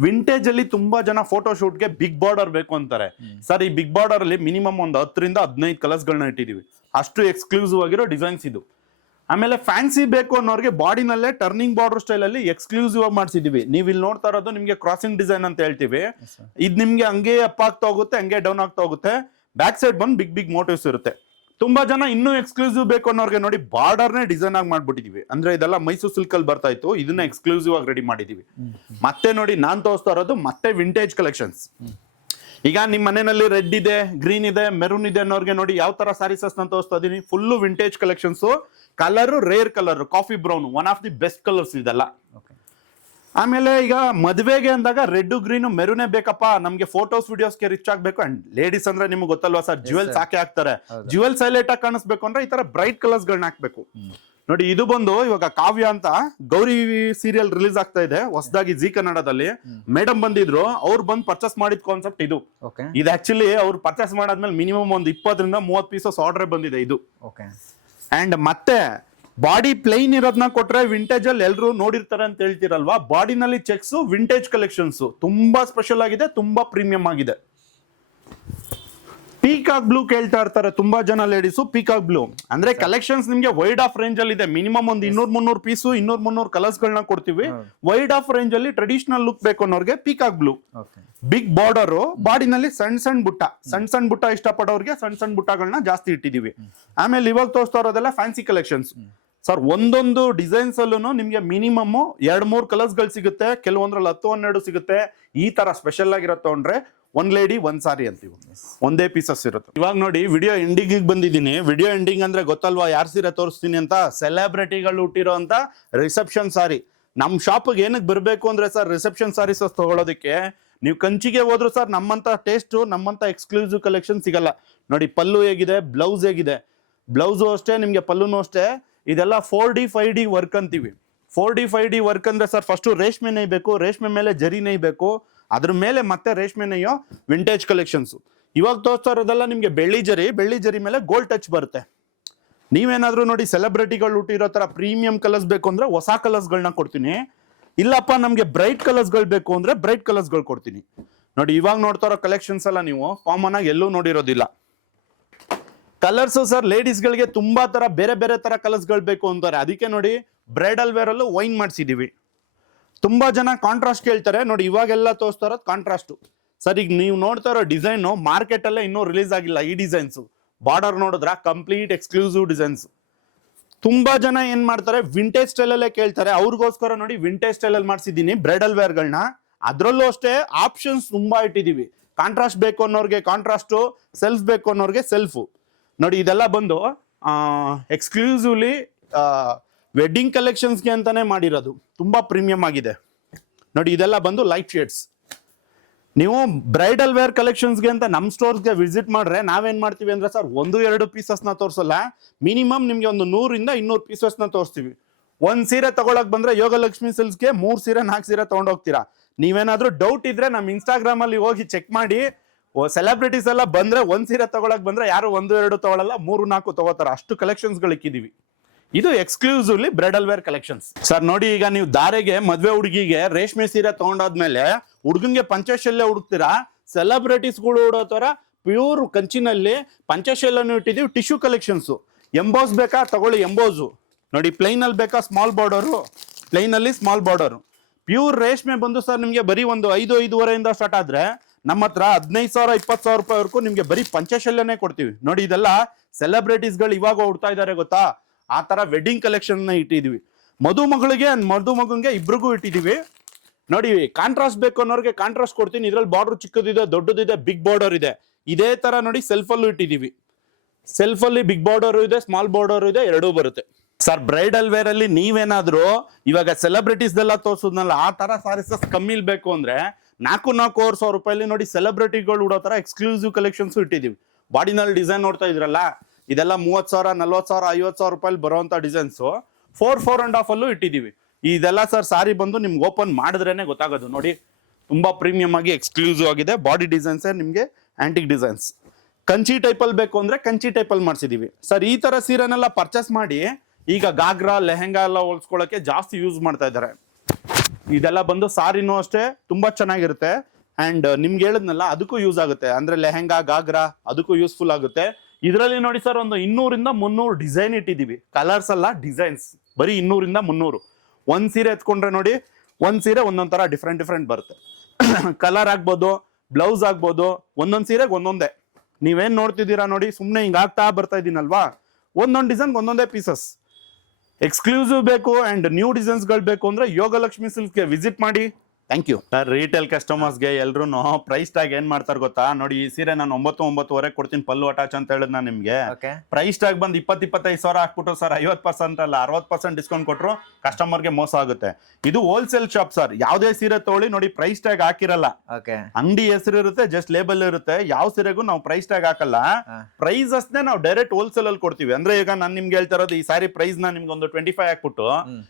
Speaker 1: ವಿಂಟೇಜ್ ಅಲ್ಲಿ ತುಂಬಾ ಜನ ಫೋಟೋ ಗೆ ಬಿಗ್ ಬಾರ್ಡರ್ ಬೇಕು ಅಂತಾರೆ. ಸರ್ ಈ ಬಿಗ್ ಬಾರ್ಡರ್ ಅಲ್ಲಿ ಮಿನಿಮಮ್ ಒಂದು ಹತ್ತರಿಂದ ಹದಿನೈದು ಕಲರ್ಸ್ ಗಳನ್ನ ಇಟ್ಟಿದೀವಿ. ಅಷ್ಟು ಎಕ್ಸ್ಕ್ಲೂಸಿವ್ ಆಗಿರೋ ಡಿಸೈನ್ಸ್ ಇದು. ಆಮೇಲೆ ಫ್ಯಾನ್ಸಿ ಬೇಕು ಅನ್ನೋರಿಗೆ ಬಾಡಿನಲ್ಲೇ ಟರ್ನಿಂಗ್ ಬಾರ್ಡರ್ ಸ್ಟೈಲ್ ಅಲ್ಲಿ ಎಕ್ಸ್ಕ್ಲೂಸಿವ್ ಆಗಿ ಮಾಡಿಸಿದೀವಿ. ನೀವು ಇಲ್ಲಿ ನೋಡ್ತಾ ಇರೋದು ನಿಮಗೆ ಕ್ರಾಸಿಂಗ್ ಡಿಸೈನ್ ಅಂತ ಹೇಳ್ತೀವಿ. ಇದು ನಿಮ್ಗೆ ಹಂಗೆ ಅಪ್ ಆಗ್ತಾ ಹೋಗುತ್ತೆ ಹಂಗೆ ಡೌನ್ ಆಗ್ತಾ ಹೋಗುತ್ತೆ. ಬ್ಯಾಕ್ ಸೈಡ್ ಬಂದು ಬಿಗ್ ಬಿಗ್ ಮೋಟಿವ್ಸ್ ಇರುತ್ತೆ. ತುಂಬಾ ಜನ ಇನ್ನೂ ಎಕ್ಸ್ಕ್ಲೂಸಿವ್ ಬೇಕು ಅನ್ನೋರ್ಗೆ ನೋಡಿ ಬಾರ್ಡರ್ನೇ ಡಿಸೈನ್ ಆಗಿ ಮಾಡ್ಬಿಟ್ಟಿದೀವಿ. ಅಂದ್ರೆ ಇದೆಲ್ಲ ಮೈಸೂರು ಸಿಲ್ಕ್ ಅಲ್ಲಿ ಬರ್ತಾ ಇತ್ತು ಇದನ್ನ ಎಕ್ಸ್ಕ್ಲೂಸಿವ್ ಆಗಿ ರೆಡಿ ಮಾಡಿದೀವಿ. ಮತ್ತೆ ನೋಡಿ ನಾನ್ ತೋರಿಸ್ತಾ ಇರೋದು ಮತ್ತೆ ವಿಂಟೇಜ್ ಕಲೆಕ್ಷನ್ಸ್ ಈಗ ನಿಮ್ಮ ಮನೆಯಲ್ಲಿ ರೆಡ್ ಇದೆ ಗ್ರೀನ್ ಇದೆ ಮೆರೂನ್ ಇದೆ ಅನ್ನೋರ್ಗೆ ನೋಡಿ ಯಾವ ತರ ಸಾರೀಸಸ್ ನಾನು ತೋರಿಸ್ತಾ ಇದೀನಿ. Full vintage collections colour rare colour coffee brown one of the best colours ಇದೆಲ್ಲ. ಆಮೇಲೆ ಈಗ ಮದುವೆಗೆ ಅಂದಾಗ ರೆಡ್ ಗ್ರೀನ್ ಮೆರೂನೇ ಬೇಕಪ್ಪ ನಮ್ಗೆ ಫೋಟೋಸ್ ವಿಡಿಯೋಸ್ಗೆ ರಿಚ್ ಆಗ್ಬೇಕು. ಅಂಡ್ ಲೇಡೀಸ್ ಅಂದ್ರೆ ನಿಮ್ಗೆ ಗೊತ್ತಲ್ವಾ ಸರ್ ಜುವೆಲ್ಸ್ ಹಾಕಿ ಹಾಕ್ತಾರೆ. ಜುವೆಲ್ಸ್ ಹೈಲೈಟ್ ಆಗಿ ಕಾಣಿಸ್ಬೇಕು ಅಂದ್ರೆ ಈ ತರ ಬ್ರೈಟ್ ಕಲರ್ಸ್ ಗಳನ್ನ ಹಾಕ್ಬೇಕು. ನೋಡಿ ಇದು ಬಂದು ಇವಾಗ ಕಾವ್ಯ ಅಂತ ಗೌರಿ ಸೀರಿಯಲ್ ರಿಲೀಸ್ ಆಗ್ತಾ ಇದೆ. ಹೊಸದಾಗಿ ಜಿ ಕನ್ನಡದಲ್ಲಿ. ಮೇಡಮ್ ಬಂದಿದ್ರು. ಅವ್ರು ಬಂದು ಪರ್ಚೇಸ್ ಮಾಡಿದ ಕಾನ್ಸೆಪ್ಟ್ ಇದು. ಇದು ಆಕ್ಚುಲಿ ಅವ್ರು ಪರ್ಚೇಸ್ ಮಾಡಾದ್ಮೇಲೆ ಮಿನಿಮಮ್ ಒಂದು ಇಪ್ಪತ್ತರಿಂದ ಮೂವತ್ತು ಪೀಸಸ್ ಆರ್ಡರ್ ಬಂದಿದೆ ಇದು. ಅಂಡ್ ಮತ್ತೆ ಬಾಡಿ ಪ್ಲೈನ್ ಇರೋದನ್ನ ಕೊಟ್ರೆ ವಿಂಟೇಜ್ ಅಲ್ಲಿ ಎಲ್ಲರೂ ನೋಡಿರ್ತಾರೆ ಅಂತ ಹೇಳ್ತೀರಲ್ವಾ? ಬಾಡಿನಲ್ಲಿ ಚೆಕ್ಸ್ ವಿಂಟೇಜ್ ಕಲೆಕ್ಷನ್ಸ್ ತುಂಬಾ ಸ್ಪೆಷಲ್ ಆಗಿದೆ ತುಂಬಾ ಪ್ರೀಮಿಯಂ ಆಗಿದೆ. ಪೀಕಾಕ್ ಬ್ಲೂ ಕೇಳ್ತಾ ಇರ್ತಾರೆ ತುಂಬಾ ಜನ ಲೇಡೀಸು ಪೀಕಾಕ್ ಬ್ಲೂ ಅಂದ್ರೆ ಕಲೆಕ್ಷನ್ಸ್ ನಿಮ್ಗೆ ವೈಡ್ ಆಫ್ ರೇಂಜ್ ಅಲ್ಲಿ ಇದೆ. ಮಿನಿಮಮ್ ಒಂದು ಇನ್ನೂರ್ ಮುನ್ನೂರು ಪೀಸು ಇನ್ನೂರ್ ಮುನ್ನೂರು ಕಲರ್ಸ್ ಗಳನ್ನ ಕೊಡ್ತೀವಿ. ವೈಡ್ ಆಫ್ ರೇಂಜ್ ಅಲ್ಲಿ ಟ್ರೆಡಿಷನಲ್ ಲುಕ್ ಬೇಕು ಅನ್ನೋರ್ಗೆ ಪೀಕಾಕ್ ಬ್ಲೂ ಬಿಗ್ ಬಾರ್ಡರ್ ಬಾಡಿನಲ್ಲಿ ಸಣ್ಣ ಸಣ್ಣ ಬುಟ್ಟ. ಸಣ್ಣ ಸಣ್ಣ ಬುಟ್ಟ ಇಷ್ಟಪಡೋರ್ಗೆ ಸಣ್ಣ ಸಣ್ಣ ಬುಟ್ಟಗಳನ್ನ ಜಾಸ್ತಿ ಇಟ್ಟಿದೀವಿ ಆಮೇಲೆ ಇವಾಗ ತೋರಿಸ್ತಾ ಇರೋದೆಲ್ಲ ಫ್ಯಾನ್ಸಿ ಕಲೆಕ್ಷನ್ಸ್ ಸರ್ ಒಂದೊಂದು ಡಿಸೈನ್ಸ್ ಅಲ್ಲೂ ನಿಮ್ಗೆ ಮಿನಿಮಮ್ ಎರಡ್ ಮೂರ್ ಕಲರ್ಸ್ಗಳು ಸಿಗುತ್ತೆ ಕೆಲವೊಂದ್ರಲ್ಲಿ ಹತ್ತು ಹನ್ನೆರಡು ಸಿಗುತ್ತೆ. ಈ ತರ ಸ್ಪೆಷಲ್ ಆಗಿರತ್ತೆ ತಗೊಂಡ್ರೆ ಒಂದ್ ಲೇಡಿ ಒಂದ್ ಸಾರಿ ಅಂತೀವಿ. ಒಂದೇ ಪೀಸಸ್ ಇರುತ್ತೆ. ಇವಾಗ ನೋಡಿ ವಿಡಿಯೋ ಎಂಡಿಂಗ್ ಬಂದಿದ್ದೀನಿ. ವಿಡಿಯೋ ಎಂಡಿಂಗ್ ಅಂದ್ರೆ ಗೊತ್ತಲ್ವಾ ಯಾರು ಸೀರೆ ತೋರಿಸ್ತೀನಿ ಅಂತ? ಸೆಲೆಬ್ರಿಟಿಗಳು ಹುಟ್ಟಿರೋ ಅಂತ ರಿಸೆಪ್ಷನ್ ಸಾರಿ ನಮ್ಮ ಶಾಪ್ಗೆ ಏನಕ್ಕೆ ಬರಬೇಕು ಅಂದ್ರೆ ಸರ್ ರಿಸೆಪ್ಷನ್ ಸಾರೀಸ್ ತಗೊಳ್ಳೋದಕ್ಕೆ ನೀವು ಕಂಚಿಗೆ ಹೋದ್ರು ಸರ್ ನಮ್ಮಂತ ಟೇಸ್ಟ್ ನಮ್ಮಂತ ಎಕ್ಸ್ಕ್ಲೂಸಿವ್ ಕಲೆಕ್ಷನ್ ಸಿಗಲ್ಲ. ನೋಡಿ ಪಲ್ಲು ಹೇಗಿದೆ ಬ್ಲೌಸ್ ಹೇಗಿದೆ. ಬ್ಲೌಸು ಅಷ್ಟೇ ನಿಮಗೆ ಪಲ್ಲುನು ಅಷ್ಟೇ. ಇದೆಲ್ಲ four D five D work ಅಂತೀವಿ. Four D five D work ಅಂದ್ರೆ ಸರ್ ಫಸ್ಟು ರೇಷ್ಮೆ ನೇಯ್ಬೇಕು ರೇಷ್ಮೆ ಮೇಲೆ ಜರಿ ನೇಯ್ಬೇಕು ಅದ್ರ ಮೇಲೆ ಮತ್ತೆ ರೇಷ್ಮೆ ನೇಯೋ ವಿಂಟೇಜ್ ಕಲೆಕ್ಷನ್ಸು ಇವಾಗ ತೋರಿಸ್ತಾ ಇರೋದೆಲ್ಲ ನಿಮಗೆ ಬೆಳ್ಳಿ ಜರಿ ಬೆಳ್ಳಿ ಜರಿ ಮೇಲೆ ಗೋಲ್ಡ್ ಟಚ್ ಬರುತ್ತೆ. ನೀವೇನಾದ್ರೂ ನೋಡಿ ಸೆಲೆಬ್ರಿಟಿಗಳು ಹುಟ್ಟಿರೋ ತರ ಪ್ರೀಮಿಯಂ ಕಲರ್ಸ್ ಬೇಕು ಅಂದ್ರೆ ಹೊಸ ಕಲರ್ಸ್ಗಳನ್ನ ಕೊಡ್ತೀನಿ. ಇಲ್ಲಪ್ಪ ನಮಗೆ ಬ್ರೈಟ್ ಕಲರ್ಸ್ಗಳು ಬೇಕು ಅಂದ್ರೆ ಬ್ರೈಟ್ ಕಲರ್ಸ್ಗಳು ಕೊಡ್ತೀನಿ. ನೋಡಿ ಇವಾಗ ನೋಡ್ತಾ ಇರೋ ಕಲೆಕ್ಷನ್ಸ್ ಎಲ್ಲ ನೀವು ಕಾಮನ್ ಆಗಿ ಎಲ್ಲೂ ನೋಡಿರೋದಿಲ್ಲ. ಕಲರ್ಸ್ ಸರ್ ಲೇಡೀಸ್ಗಳಿಗೆ ತುಂಬಾ ತರ ಬೇರೆ ಬೇರೆ ತರ ಕಲರ್ಸ್ಗಳು ಬೇಕು ಅಂತಾರೆ. ಅದಕ್ಕೆ ನೋಡಿ ಬ್ರೈಡಲ್ ವೇರ್ ಅಲ್ಲೂ ವೈನ್ ಮಾಡಿಸಿದೀವಿ. ತುಂಬಾ ಜನ ಕಾಂಟ್ರಾಸ್ಟ್ ಕೇಳ್ತಾರೆ. ನೋಡಿ ಇವಾಗೆಲ್ಲ ತೋರಿಸ್ತಾ ಕಾಂಟ್ರಾಸ್ಟ್ ಸರ್ ಈಗ ನೀವು ನೋಡ್ತಾ ಇರೋ ಡಿಸೈನ್ ಮಾರ್ಕೆಟ್ ಅಲ್ಲೇ ಇನ್ನೂ ರಿಲೀಸ್ ಆಗಿಲ್ಲ ಈ ಡಿಸೈನ್ಸ್ ಬಾರ್ಡರ್ ನೋಡಿದ್ರ ಕಂಪ್ಲೀಟ್ ಎಕ್ಸ್ಕ್ಲೂಸಿವ್ ಡಿಸೈನ್ಸ್ ತುಂಬಾ ಜನ ಏನ್ ಮಾಡ್ತಾರೆ ವಿಂಟೇಜ್ ಸ್ಟೈಲ್ ಅಲ್ಲೇ ಕೇಳ್ತಾರೆ. ಅವ್ರಿಗೋಸ್ಕರ ನೋಡಿ ವಿಂಟೇಜ್ ಸ್ಟೈಲ್ ಅಲ್ಲಿ ಮಾಡಿಸಿದೀನಿ ಬ್ರೈಡಲ್ ವೇರ್ಗಳನ್ನ ಅದರಲ್ಲೂ ಅಷ್ಟೇ ಆಪ್ಷನ್ಸ್ ತುಂಬಾ ಇಟ್ಟಿದೀವಿ. ಕಾಂಟ್ರಾಸ್ಟ್ ಬೇಕು ಅನ್ನೋರ್ಗೆ ಕಾಂಟ್ರಾಸ್ಟ್ ಸೆಲ್ಫ್ ಬೇಕು ಅನ್ನೋರ್ಗೆ ಸೆಲ್ಫ್ ನೋಡಿ, ಇದೆಲ್ಲ ಬಂದು ಎಕ್ಸ್ಕ್ಲೂಸಿವ್ಲಿ ವೆಡ್ಡಿಂಗ್ ಕಲೆಕ್ಷನ್ಸ್ಗೆ ಅಂತಾನೆ ಮಾಡಿರೋದು. ತುಂಬಾ ಪ್ರೀಮಿಯಂ ಆಗಿದೆ. ನೋಡಿ, ಇದೆಲ್ಲ ಬಂದು ಲೈಟ್ ಶೇಡ್ಸ್ ನೀವು ಬ್ರೈಡಲ್ ವೇರ್ ಕಲೆಕ್ಷನ್ಸ್ಗೆ ಅಂತ ನಮ್ಮ ಸ್ಟೋರ್ಸ್ಗೆ ವಿಸಿಟ್ ಮಾಡ್ರೆ ನಾವೇನ್ ಮಾಡ್ತೀವಿ ಅಂದ್ರೆ ಸರ್, ಒಂದು, ಎರಡು ಪೀಸಸ್ನ ತೋರಿಸಲ್ಲ. ಮಿನಿಮಮ್ ನಿಮಗೆ ಒಂದು ನೂರಿಂದ ಇನ್ನೂರು ಪೀಸಸ್ನ ತೋರಿಸ್ತೀವಿ. ಒಂದು ಸೀರೆ ತಗೊಳಕ್ ಬಂದ್ರೆ ಯೋಗಲಕ್ಷ್ಮಿ ಸಿಲ್ಸ್ಗೆ ಮೂರು ಸೀರೆ, ನಾಲ್ಕು ಸೀರೆ ತೊಗೊಂಡೋಗ್ತೀರಾ ನೀವೇನಾದರೂ ಡೌಟ್ ಇದ್ರೆ ನಮ್ಮ ಇನ್ಸ್ಟಾಗ್ರಾಮಲ್ಲಿ ಹೋಗಿ ಚೆಕ್ ಮಾಡಿ. ಸೆಲೆಬ್ರಿಟೀಸ್ ಎಲ್ಲ ಬಂದ್ರೆ ಒಂದ್ ಸೀರೆ ತಗೊಳಕ್ ಬಂದ್ರೆ ಯಾರು ಒಂದು, ಎರಡು ತಗೊಳಲ್ಲ, ಮೂರು, ನಾಲ್ಕು ತಗೋತಾರ. ಅಷ್ಟು ಕಲೆಕ್ಷನ್ಸ್ಗಳು ಇಕ್ಕಿದೀವಿ ಇದು exclusively bridal wear collections sir, ನೋಡಿ, ಈಗ ನೀವು ದಾರೆಗೆ ಮದ್ವೆ ಹುಡುಗಿಗೆ ರೇಷ್ಮೆ ಸೀರೆ ತಗೊಂಡಾದ್ಮೇಲೆ ಹುಡುಗಂಗೆ ಪಂಚಶಲ್ಯ ಹುಡುಕ್ತೀರಾ? ಸೆಲೆಬ್ರಿಟೀಸ್ಗಳು ಉಡೋ ತರ ಪ್ಯೂರ್ ಕಂಚಿನಲ್ಲಿ ಪಂಚಶಲ್ಯನು ಇಟ್ಟಿದೀವಿ ಟಿಶ್ಯೂ ಕಲೆಕ್ಷನ್ಸ್ ಎಂಬೋಸ್ ಬೇಕಾ? ತಗೊಳ್ಳಿ ಎಂಬೋಸು ನೋಡಿ ಪ್ಲೈನ್ ಅಲ್ಲಿ ಬೇಕಾ? ಸ್ಮಾಲ್ ಬಾರ್ಡರು ಪ್ಲೈನ್ ಅಲ್ಲಿ ಸ್ಮಾಲ್ ಬಾರ್ಡರ್ ಪ್ಯೂರ್ ರೇಷ್ಮೆ ಬಂದು ಸರ್, ನಿಮಗೆ ಬರೀ ಒಂದು ಐದು, ಐದೂವರೆಯಿಂದ ಸ್ಟಾರ್ಟ್ ಆದ್ರೆ ನಮ್ಮ ಹತ್ರ ಹದಿನೈದು ಸಾವಿರ, ಇಪ್ಪತ್ತು ಸಾವಿರ ರೂಪಾಯಿವರೆಗೂ ನಿಮಗೆ ಬರೀ ಪಂಚಶಲ್ಯನೇ ಕೊಡ್ತೀವಿ. ನೋಡಿ, ಇದೆಲ್ಲ ಸೆಲೆಬ್ರಿಟೀಸ್ಗಳು ಇವಾಗ ಹುಡ್ತಾ ಇದ್ದಾರೆ ಗೊತ್ತಾ? ಆ ತರ ವೆಡ್ಡಿಂಗ್ ಕಲೆಕ್ಷನ್ ಇಟ್ಟಿದೀವಿ. ಮದುಮಗಳಿಗೆ ಮದುಮಗನಿಗೆ ಇಬ್ರಿಗೂ ಇಟ್ಟಿದೀವಿ. ನೋಡಿ ಕಾಂಟ್ರಾಸ್ಟ್ ಬೇಕು ಅನ್ನೋರಿಗೆ ಕಾಂಟ್ರಾಸ್ಟ್ ಕೊಡ್ತೀನಿ. ಇದ್ರಲ್ಲಿ ಬಾರ್ಡರ್ ಚಿಕ್ಕದಿದೆ, ದೊಡ್ಡದಿದೆ ಬಿಗ್ ಬಾರ್ಡರ್ ಇದೆ. ಇದೇ ತರ ನೋಡಿ ಸೆಲ್ಫ್ ಅಲ್ಲೂ ಇಟ್ಟಿದೀವಿ. ಸೆಲ್ಫ್ ಅಲ್ಲಿ ಬಿಗ್ ಬಾರ್ಡರ್ ಇದೆ ಸ್ಮಾಲ್ ಬಾರ್ಡರ್ ಇದೆ, ಎರಡೂ ಬರುತ್ತೆ. ಸರ್ ಬ್ರೈಡಲ್ ವೇರ್ ಅಲ್ಲಿ ನೀವೇನಾದ್ರೂ ಇವಾಗ ಸೆಲೆಬ್ರಿಟೀಸ್ ಎಲ್ಲ ತೋರ್ಸೋದ್ನಲ್ಲ, ಆ ತರ ಸಾರೀಸಸ್ ಕಮ್ಮಿ ಬೇಕು ಅಂದ್ರೆ ನಾಲ್ಕು ನಾಲ್ಕೂವರೆ ಸಾವಿರ ರೂಪಾಯಲ್ಲಿ ನೋಡಿ ಸೆಲೆಬ್ರಿಟಿಗಳು ಉಡೋ ಥರ ಎಕ್ಸ್ಕ್ಲೂಸಿವ್ ಕಲೆಕ್ಷನ್ಸ್ ಇಟ್ಟಿದ್ದೀವಿ. ಬಾಡಿನಲ್ಲಿ ಡಿಸೈನ್ ನೋಡ್ತಾ ಇದ್ರಲ್ಲ ಇದೆಲ್ಲ ಮೂವತ್ತು ಸಾವಿರ, ನಲ್ವತ್ತು ಸಾವಿರ, ಐವತ್ತು ಸಾವಿರ ರೂಪಾಯಿ ಬರುವಂತ designs four four and half ಅಲ್ಲೂ ಇಟ್ಟಿದೀವಿ ಇದೆಲ್ಲ ಸರ್ ಸಾರಿ ಬಂದು ನಿಮ್ಗೆ ಓಪನ್ ಮಾಡಿದ್ರೇನೆ ಗೊತ್ತಾಗೋದು. ನೋಡಿ, ತುಂಬಾ ಪ್ರೀಮಿಯಂ ಆಗಿ ಎಕ್ಸ್ಕ್ಲೂಸಿವ್ ಆಗಿದೆ. ಬಾಡಿ ಡಿಸೈನ್ಸೇ ನಿಮಗೆ ಆಂಟಿಕ್ ಡಿಸೈನ್ಸ್ ಕಂಚಿ ಟೈಪಲ್ಲಿ ಬೇಕು ಅಂದ್ರೆ ಕಂಚಿ ಟೈಪಲ್ಲಿ ಮಾಡಿಸಿದ್ದೀವಿ. ಸರ್ ಈ ತರ ಸೀರೆನೆಲ್ಲ ಪರ್ಚೇಸ್ ಮಾಡಿ ಈಗ ಗಾಗ್ರಾ ಲೆಹೆಂಗಾ ಎಲ್ಲ ಹೋಲ್ಸ್ಕೊಳ್ಳೋಕೆ ಜಾಸ್ತಿ ಯೂಸ್ ಮಾಡ್ತಾ ಇದ್ದಾರೆ. ಇದೆಲ್ಲ ಬಂದು ಸಾರಿನೂ ಅಷ್ಟೇ ತುಂಬಾ ಚೆನ್ನಾಗಿರುತ್ತೆ. ಅಂಡ್ ನಿಮ್ಗೆ ಹೇಳಿದ್ನಲ್ಲ, ಅದಕ್ಕೂ ಯೂಸ್ ಆಗುತ್ತೆ. ಅಂದ್ರೆ ಲೆಹೆಂಗಾ ಗಾಗ್ರಾ ಅದಕ್ಕೂ ಯೂಸ್ಫುಲ್ ಆಗುತ್ತೆ. ಇದರಲ್ಲಿ ನೋಡಿ ಸರ್ ಒಂದು ಇನ್ನೂರಿಂದ ಮುನ್ನೂರು ಡಿಸೈನ್ ಇಟ್ಟಿದೀವಿ ಕಲರ್ಸ್ ಅಲ್ಲ ಡಿಸೈನ್ಸ್ ಬರೀ ಇನ್ನೂರಿಂದ ಮುನ್ನೂರು. ಒಂದ್ ಸೀರೆ ಎತ್ಕೊಂಡ್ರೆ ನೋಡಿ, ಒಂದ್ ಸೀರೆ ಒಂದೊಂದು ತರ ಡಿಫ್ರೆಂಟ್ ಡಿಫ್ರೆಂಟ್ ಬರುತ್ತೆ. ಕಲರ್ ಆಗ್ಬೋದು ಬ್ಲೌಸ್ ಆಗ್ಬೋದು, ಒಂದೊಂದ್ ಸೀರೆಗೆ ಒಂದೊಂದೇ. ನೀವೇನ್ ನೋಡ್ತಿದ್ದೀರಾ ನೋಡಿ ಸುಮ್ಮನೆ ಹಿಂಗ್ ಆಗ್ತಾ ಬರ್ತಾ ಇದೀನಲ್ವಾ ಒಂದೊಂದು ಡಿಸೈನ್ ಒಂದೊಂದೇ ಪೀಸಸ್ ಎಕ್ಸ್ಕ್ಲೂಸಿವ್ ಬೇಕು ಅಂಡ್ ನ್ಯೂ ಡಿಸೈನ್ಸ್ಗಳು ಬೇಕು ಅಂದ್ರೆ ಯೋಗಲಕ್ಷ್ಮಿ ಸಿಲ್ಕ್ಗೆ ವಿಸಿಟ್ ಮಾಡಿ. ಥ್ಯಾಂಕ್ ಯು ಸರ್ ರೀಟೇಲ್ ಕಸ್ಟಮರ್ಸ್ಗೆ ಎಲ್ರು ಪ್ರೈಸ್ ಟ್ಯಾಗ್ ಏನ್ ಮಾಡ್ತಾರೆ ಗೊತ್ತಾ? ನೋಡಿ ಈ ಸೀರೆ ನಾನು ಒಂಬತ್ತು ಒಂಬತ್ತುವರೆ ಕೊಡ್ತೀನಿ ಪಲ್ಲು ಅಟ್ಯಾಚ್ ಅಂತ ಹೇಳಿದ್ ನಾನು ನಿಮಗೆ. ಪ್ರೈಸ್ ಟ್ಯಾಗ್ ಬಂದು ಇಪ್ಪತ್ತು ಇಪ್ಪತ್ತೈದು ಸಾವಿರ ಹಾಕ್ಬಿಟ್ಟು ಸರ್ ಐವತ್ತು ಪರ್ಸೆಂಟ್ ಅಲ್ಲ ಅರವತ್ತು ಪರ್ಸೆಂಟ್ ಡಿಸ್ಕೌಂಟ್ ಕೊಟ್ಟರು ಕಸ್ಟಮರ್ಗೆ ಮೋಸ ಆಗುತ್ತೆ. ಇದು ಹೋಲ್ಸೇಲ್ ಶಾಪ್ ಸರ್ ಯಾವುದೇ ಸೀರೆ ತೊಗೊಳ್ಳಿ ನೋಡಿ ಪ್ರೈಸ್ ಟ್ಯಾಗ್ ಹಾಕಿರಲ್ಲ. ಅಂಗಡಿ ಹೆಸರು ಇರುತ್ತೆ ಜಸ್ಟ್ ಲೇಬಲ್ ಇರುತ್ತೆ ಯಾವ ಸೀರೆಗೂ ನಾವು ಪ್ರೈಸ್ ಟ್ಯಾಗ್ ಹಾಕಲ್ಲ.
Speaker 2: ಪ್ರೈಸಸ್
Speaker 1: ಪ್ರೈಸ್ ಅಷ್ಟೇ ನಾವು ಡೈರೆಕ್ಟ್ ಹೋಲ್ಸೇಲ್ ಅಲ್ಲಿ ಕೊಡ್ತೀವಿ. ಅಂದ್ರೆ ಈಗ ನಾನು ನಿಮ್ಗೆ ಹೇಳ್ತಾ ಇರೋದು ಈ ಸಾರಿ ಪ್ರೈಸ್ನ ನಿಮ್ಗೆ ಒಂದು ಟ್ವೆಂಟಿ ಫೈವ್ ಹಾಕ್ಬಿಟ್ಟು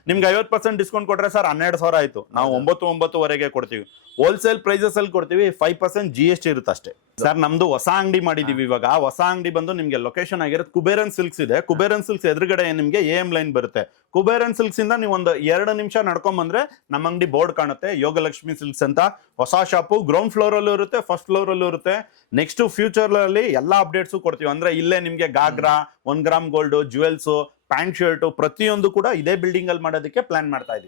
Speaker 1: ನಿಮ್ಗೆ ಐವತ್ತು ಪರ್ಸೆಂಟ್ ಡಿಸ್ಕೌಂಟ್ ಕೊಟ್ರೆ ಸರ್ ಹನ್ನೆರಡು ಸಾವಿರ ಆಯ್ತು. ನಾವು ಒಂಬತ್ತು ಒಂಬತ್ತುವರೆಗೆ ಕೊಡ್ತೀವಿ. ಹೋಲ್ಸೇಲ್ ಪ್ರೈಸಸ್ ಅಲ್ಲಿ ಕೊಡ್ತೀವಿ five percent G S T ಇರುತ್ತೆ ಅಷ್ಟೇ. ಸರ್ ನಮ್ದು ಹೊಸ ಅಂಗಡಿ ಮಾಡಿದೀವಿ ಇವಾಗ. ಹೊಸ ಅಂಗಡಿ ಬಂದು ನಿಮ್ಗೆ ಲೊಕೇಶನ್ ಆಗಿರೋದು ಕುಬೇರನ್ ಸಿಲ್ಕ್ಸ್ ಇದೆ. ಕುಬೇರನ್ ಸಿಲ್ಕ್ಸ್ ಎದುರುಗಡೆ ನಿಮ್ಗೆ ಎ ಎಂ ಲೈನ್ ಬರುತ್ತೆ. ಕುಬೇರನ್ ಸಿಲ್ಕ್ಸ್ ಇಂದ ನೀವು ಒಂದು ಎರಡು ನಿಮಿಷ ನಡ್ಕೊಂಡ್ ಬಂದ್ರೆ ನಮ್ಮ ಅಂಗಡಿ ಬೋರ್ಡ್ ಕಾಣುತ್ತೆ. ಯೋಗಲಕ್ಷ್ಮಿ ಸಿಲ್ಕ್ಸ್ ಅಂತ. ಹೊಸ ಶಾಪು ಗ್ರೌಂಡ್ ಫ್ಲೋರ್ ಅಲ್ಲೂ ಇರುತ್ತೆ ಫಸ್ಟ್ ಫ್ಲೋರ್ ಅಲ್ಲೂ ಇರುತ್ತೆ. ನೆಕ್ಸ್ಟ್ ಫ್ಯೂಚರ್ ಅಲ್ಲಿ ಎಲ್ಲಾ ಅಪ್ಡೇಟ್ಸ್ ಕೊಡ್ತೀವಿ. ಅಂದ್ರೆ ಇಲ್ಲೇ ನಿಮ್ಗೆ ghagra one gram gold jewels pant shirt ಪ್ರತಿಯೊಂದು ಕೂಡ ಇದೇ ಬಿಲ್ಡಿಂಗ್ ಅಲ್ಲಿ ಮಾಡೋದಕ್ಕೆ ಪ್ಲಾನ್ ಮಾಡ್ತಾ ಇದೀವಿ.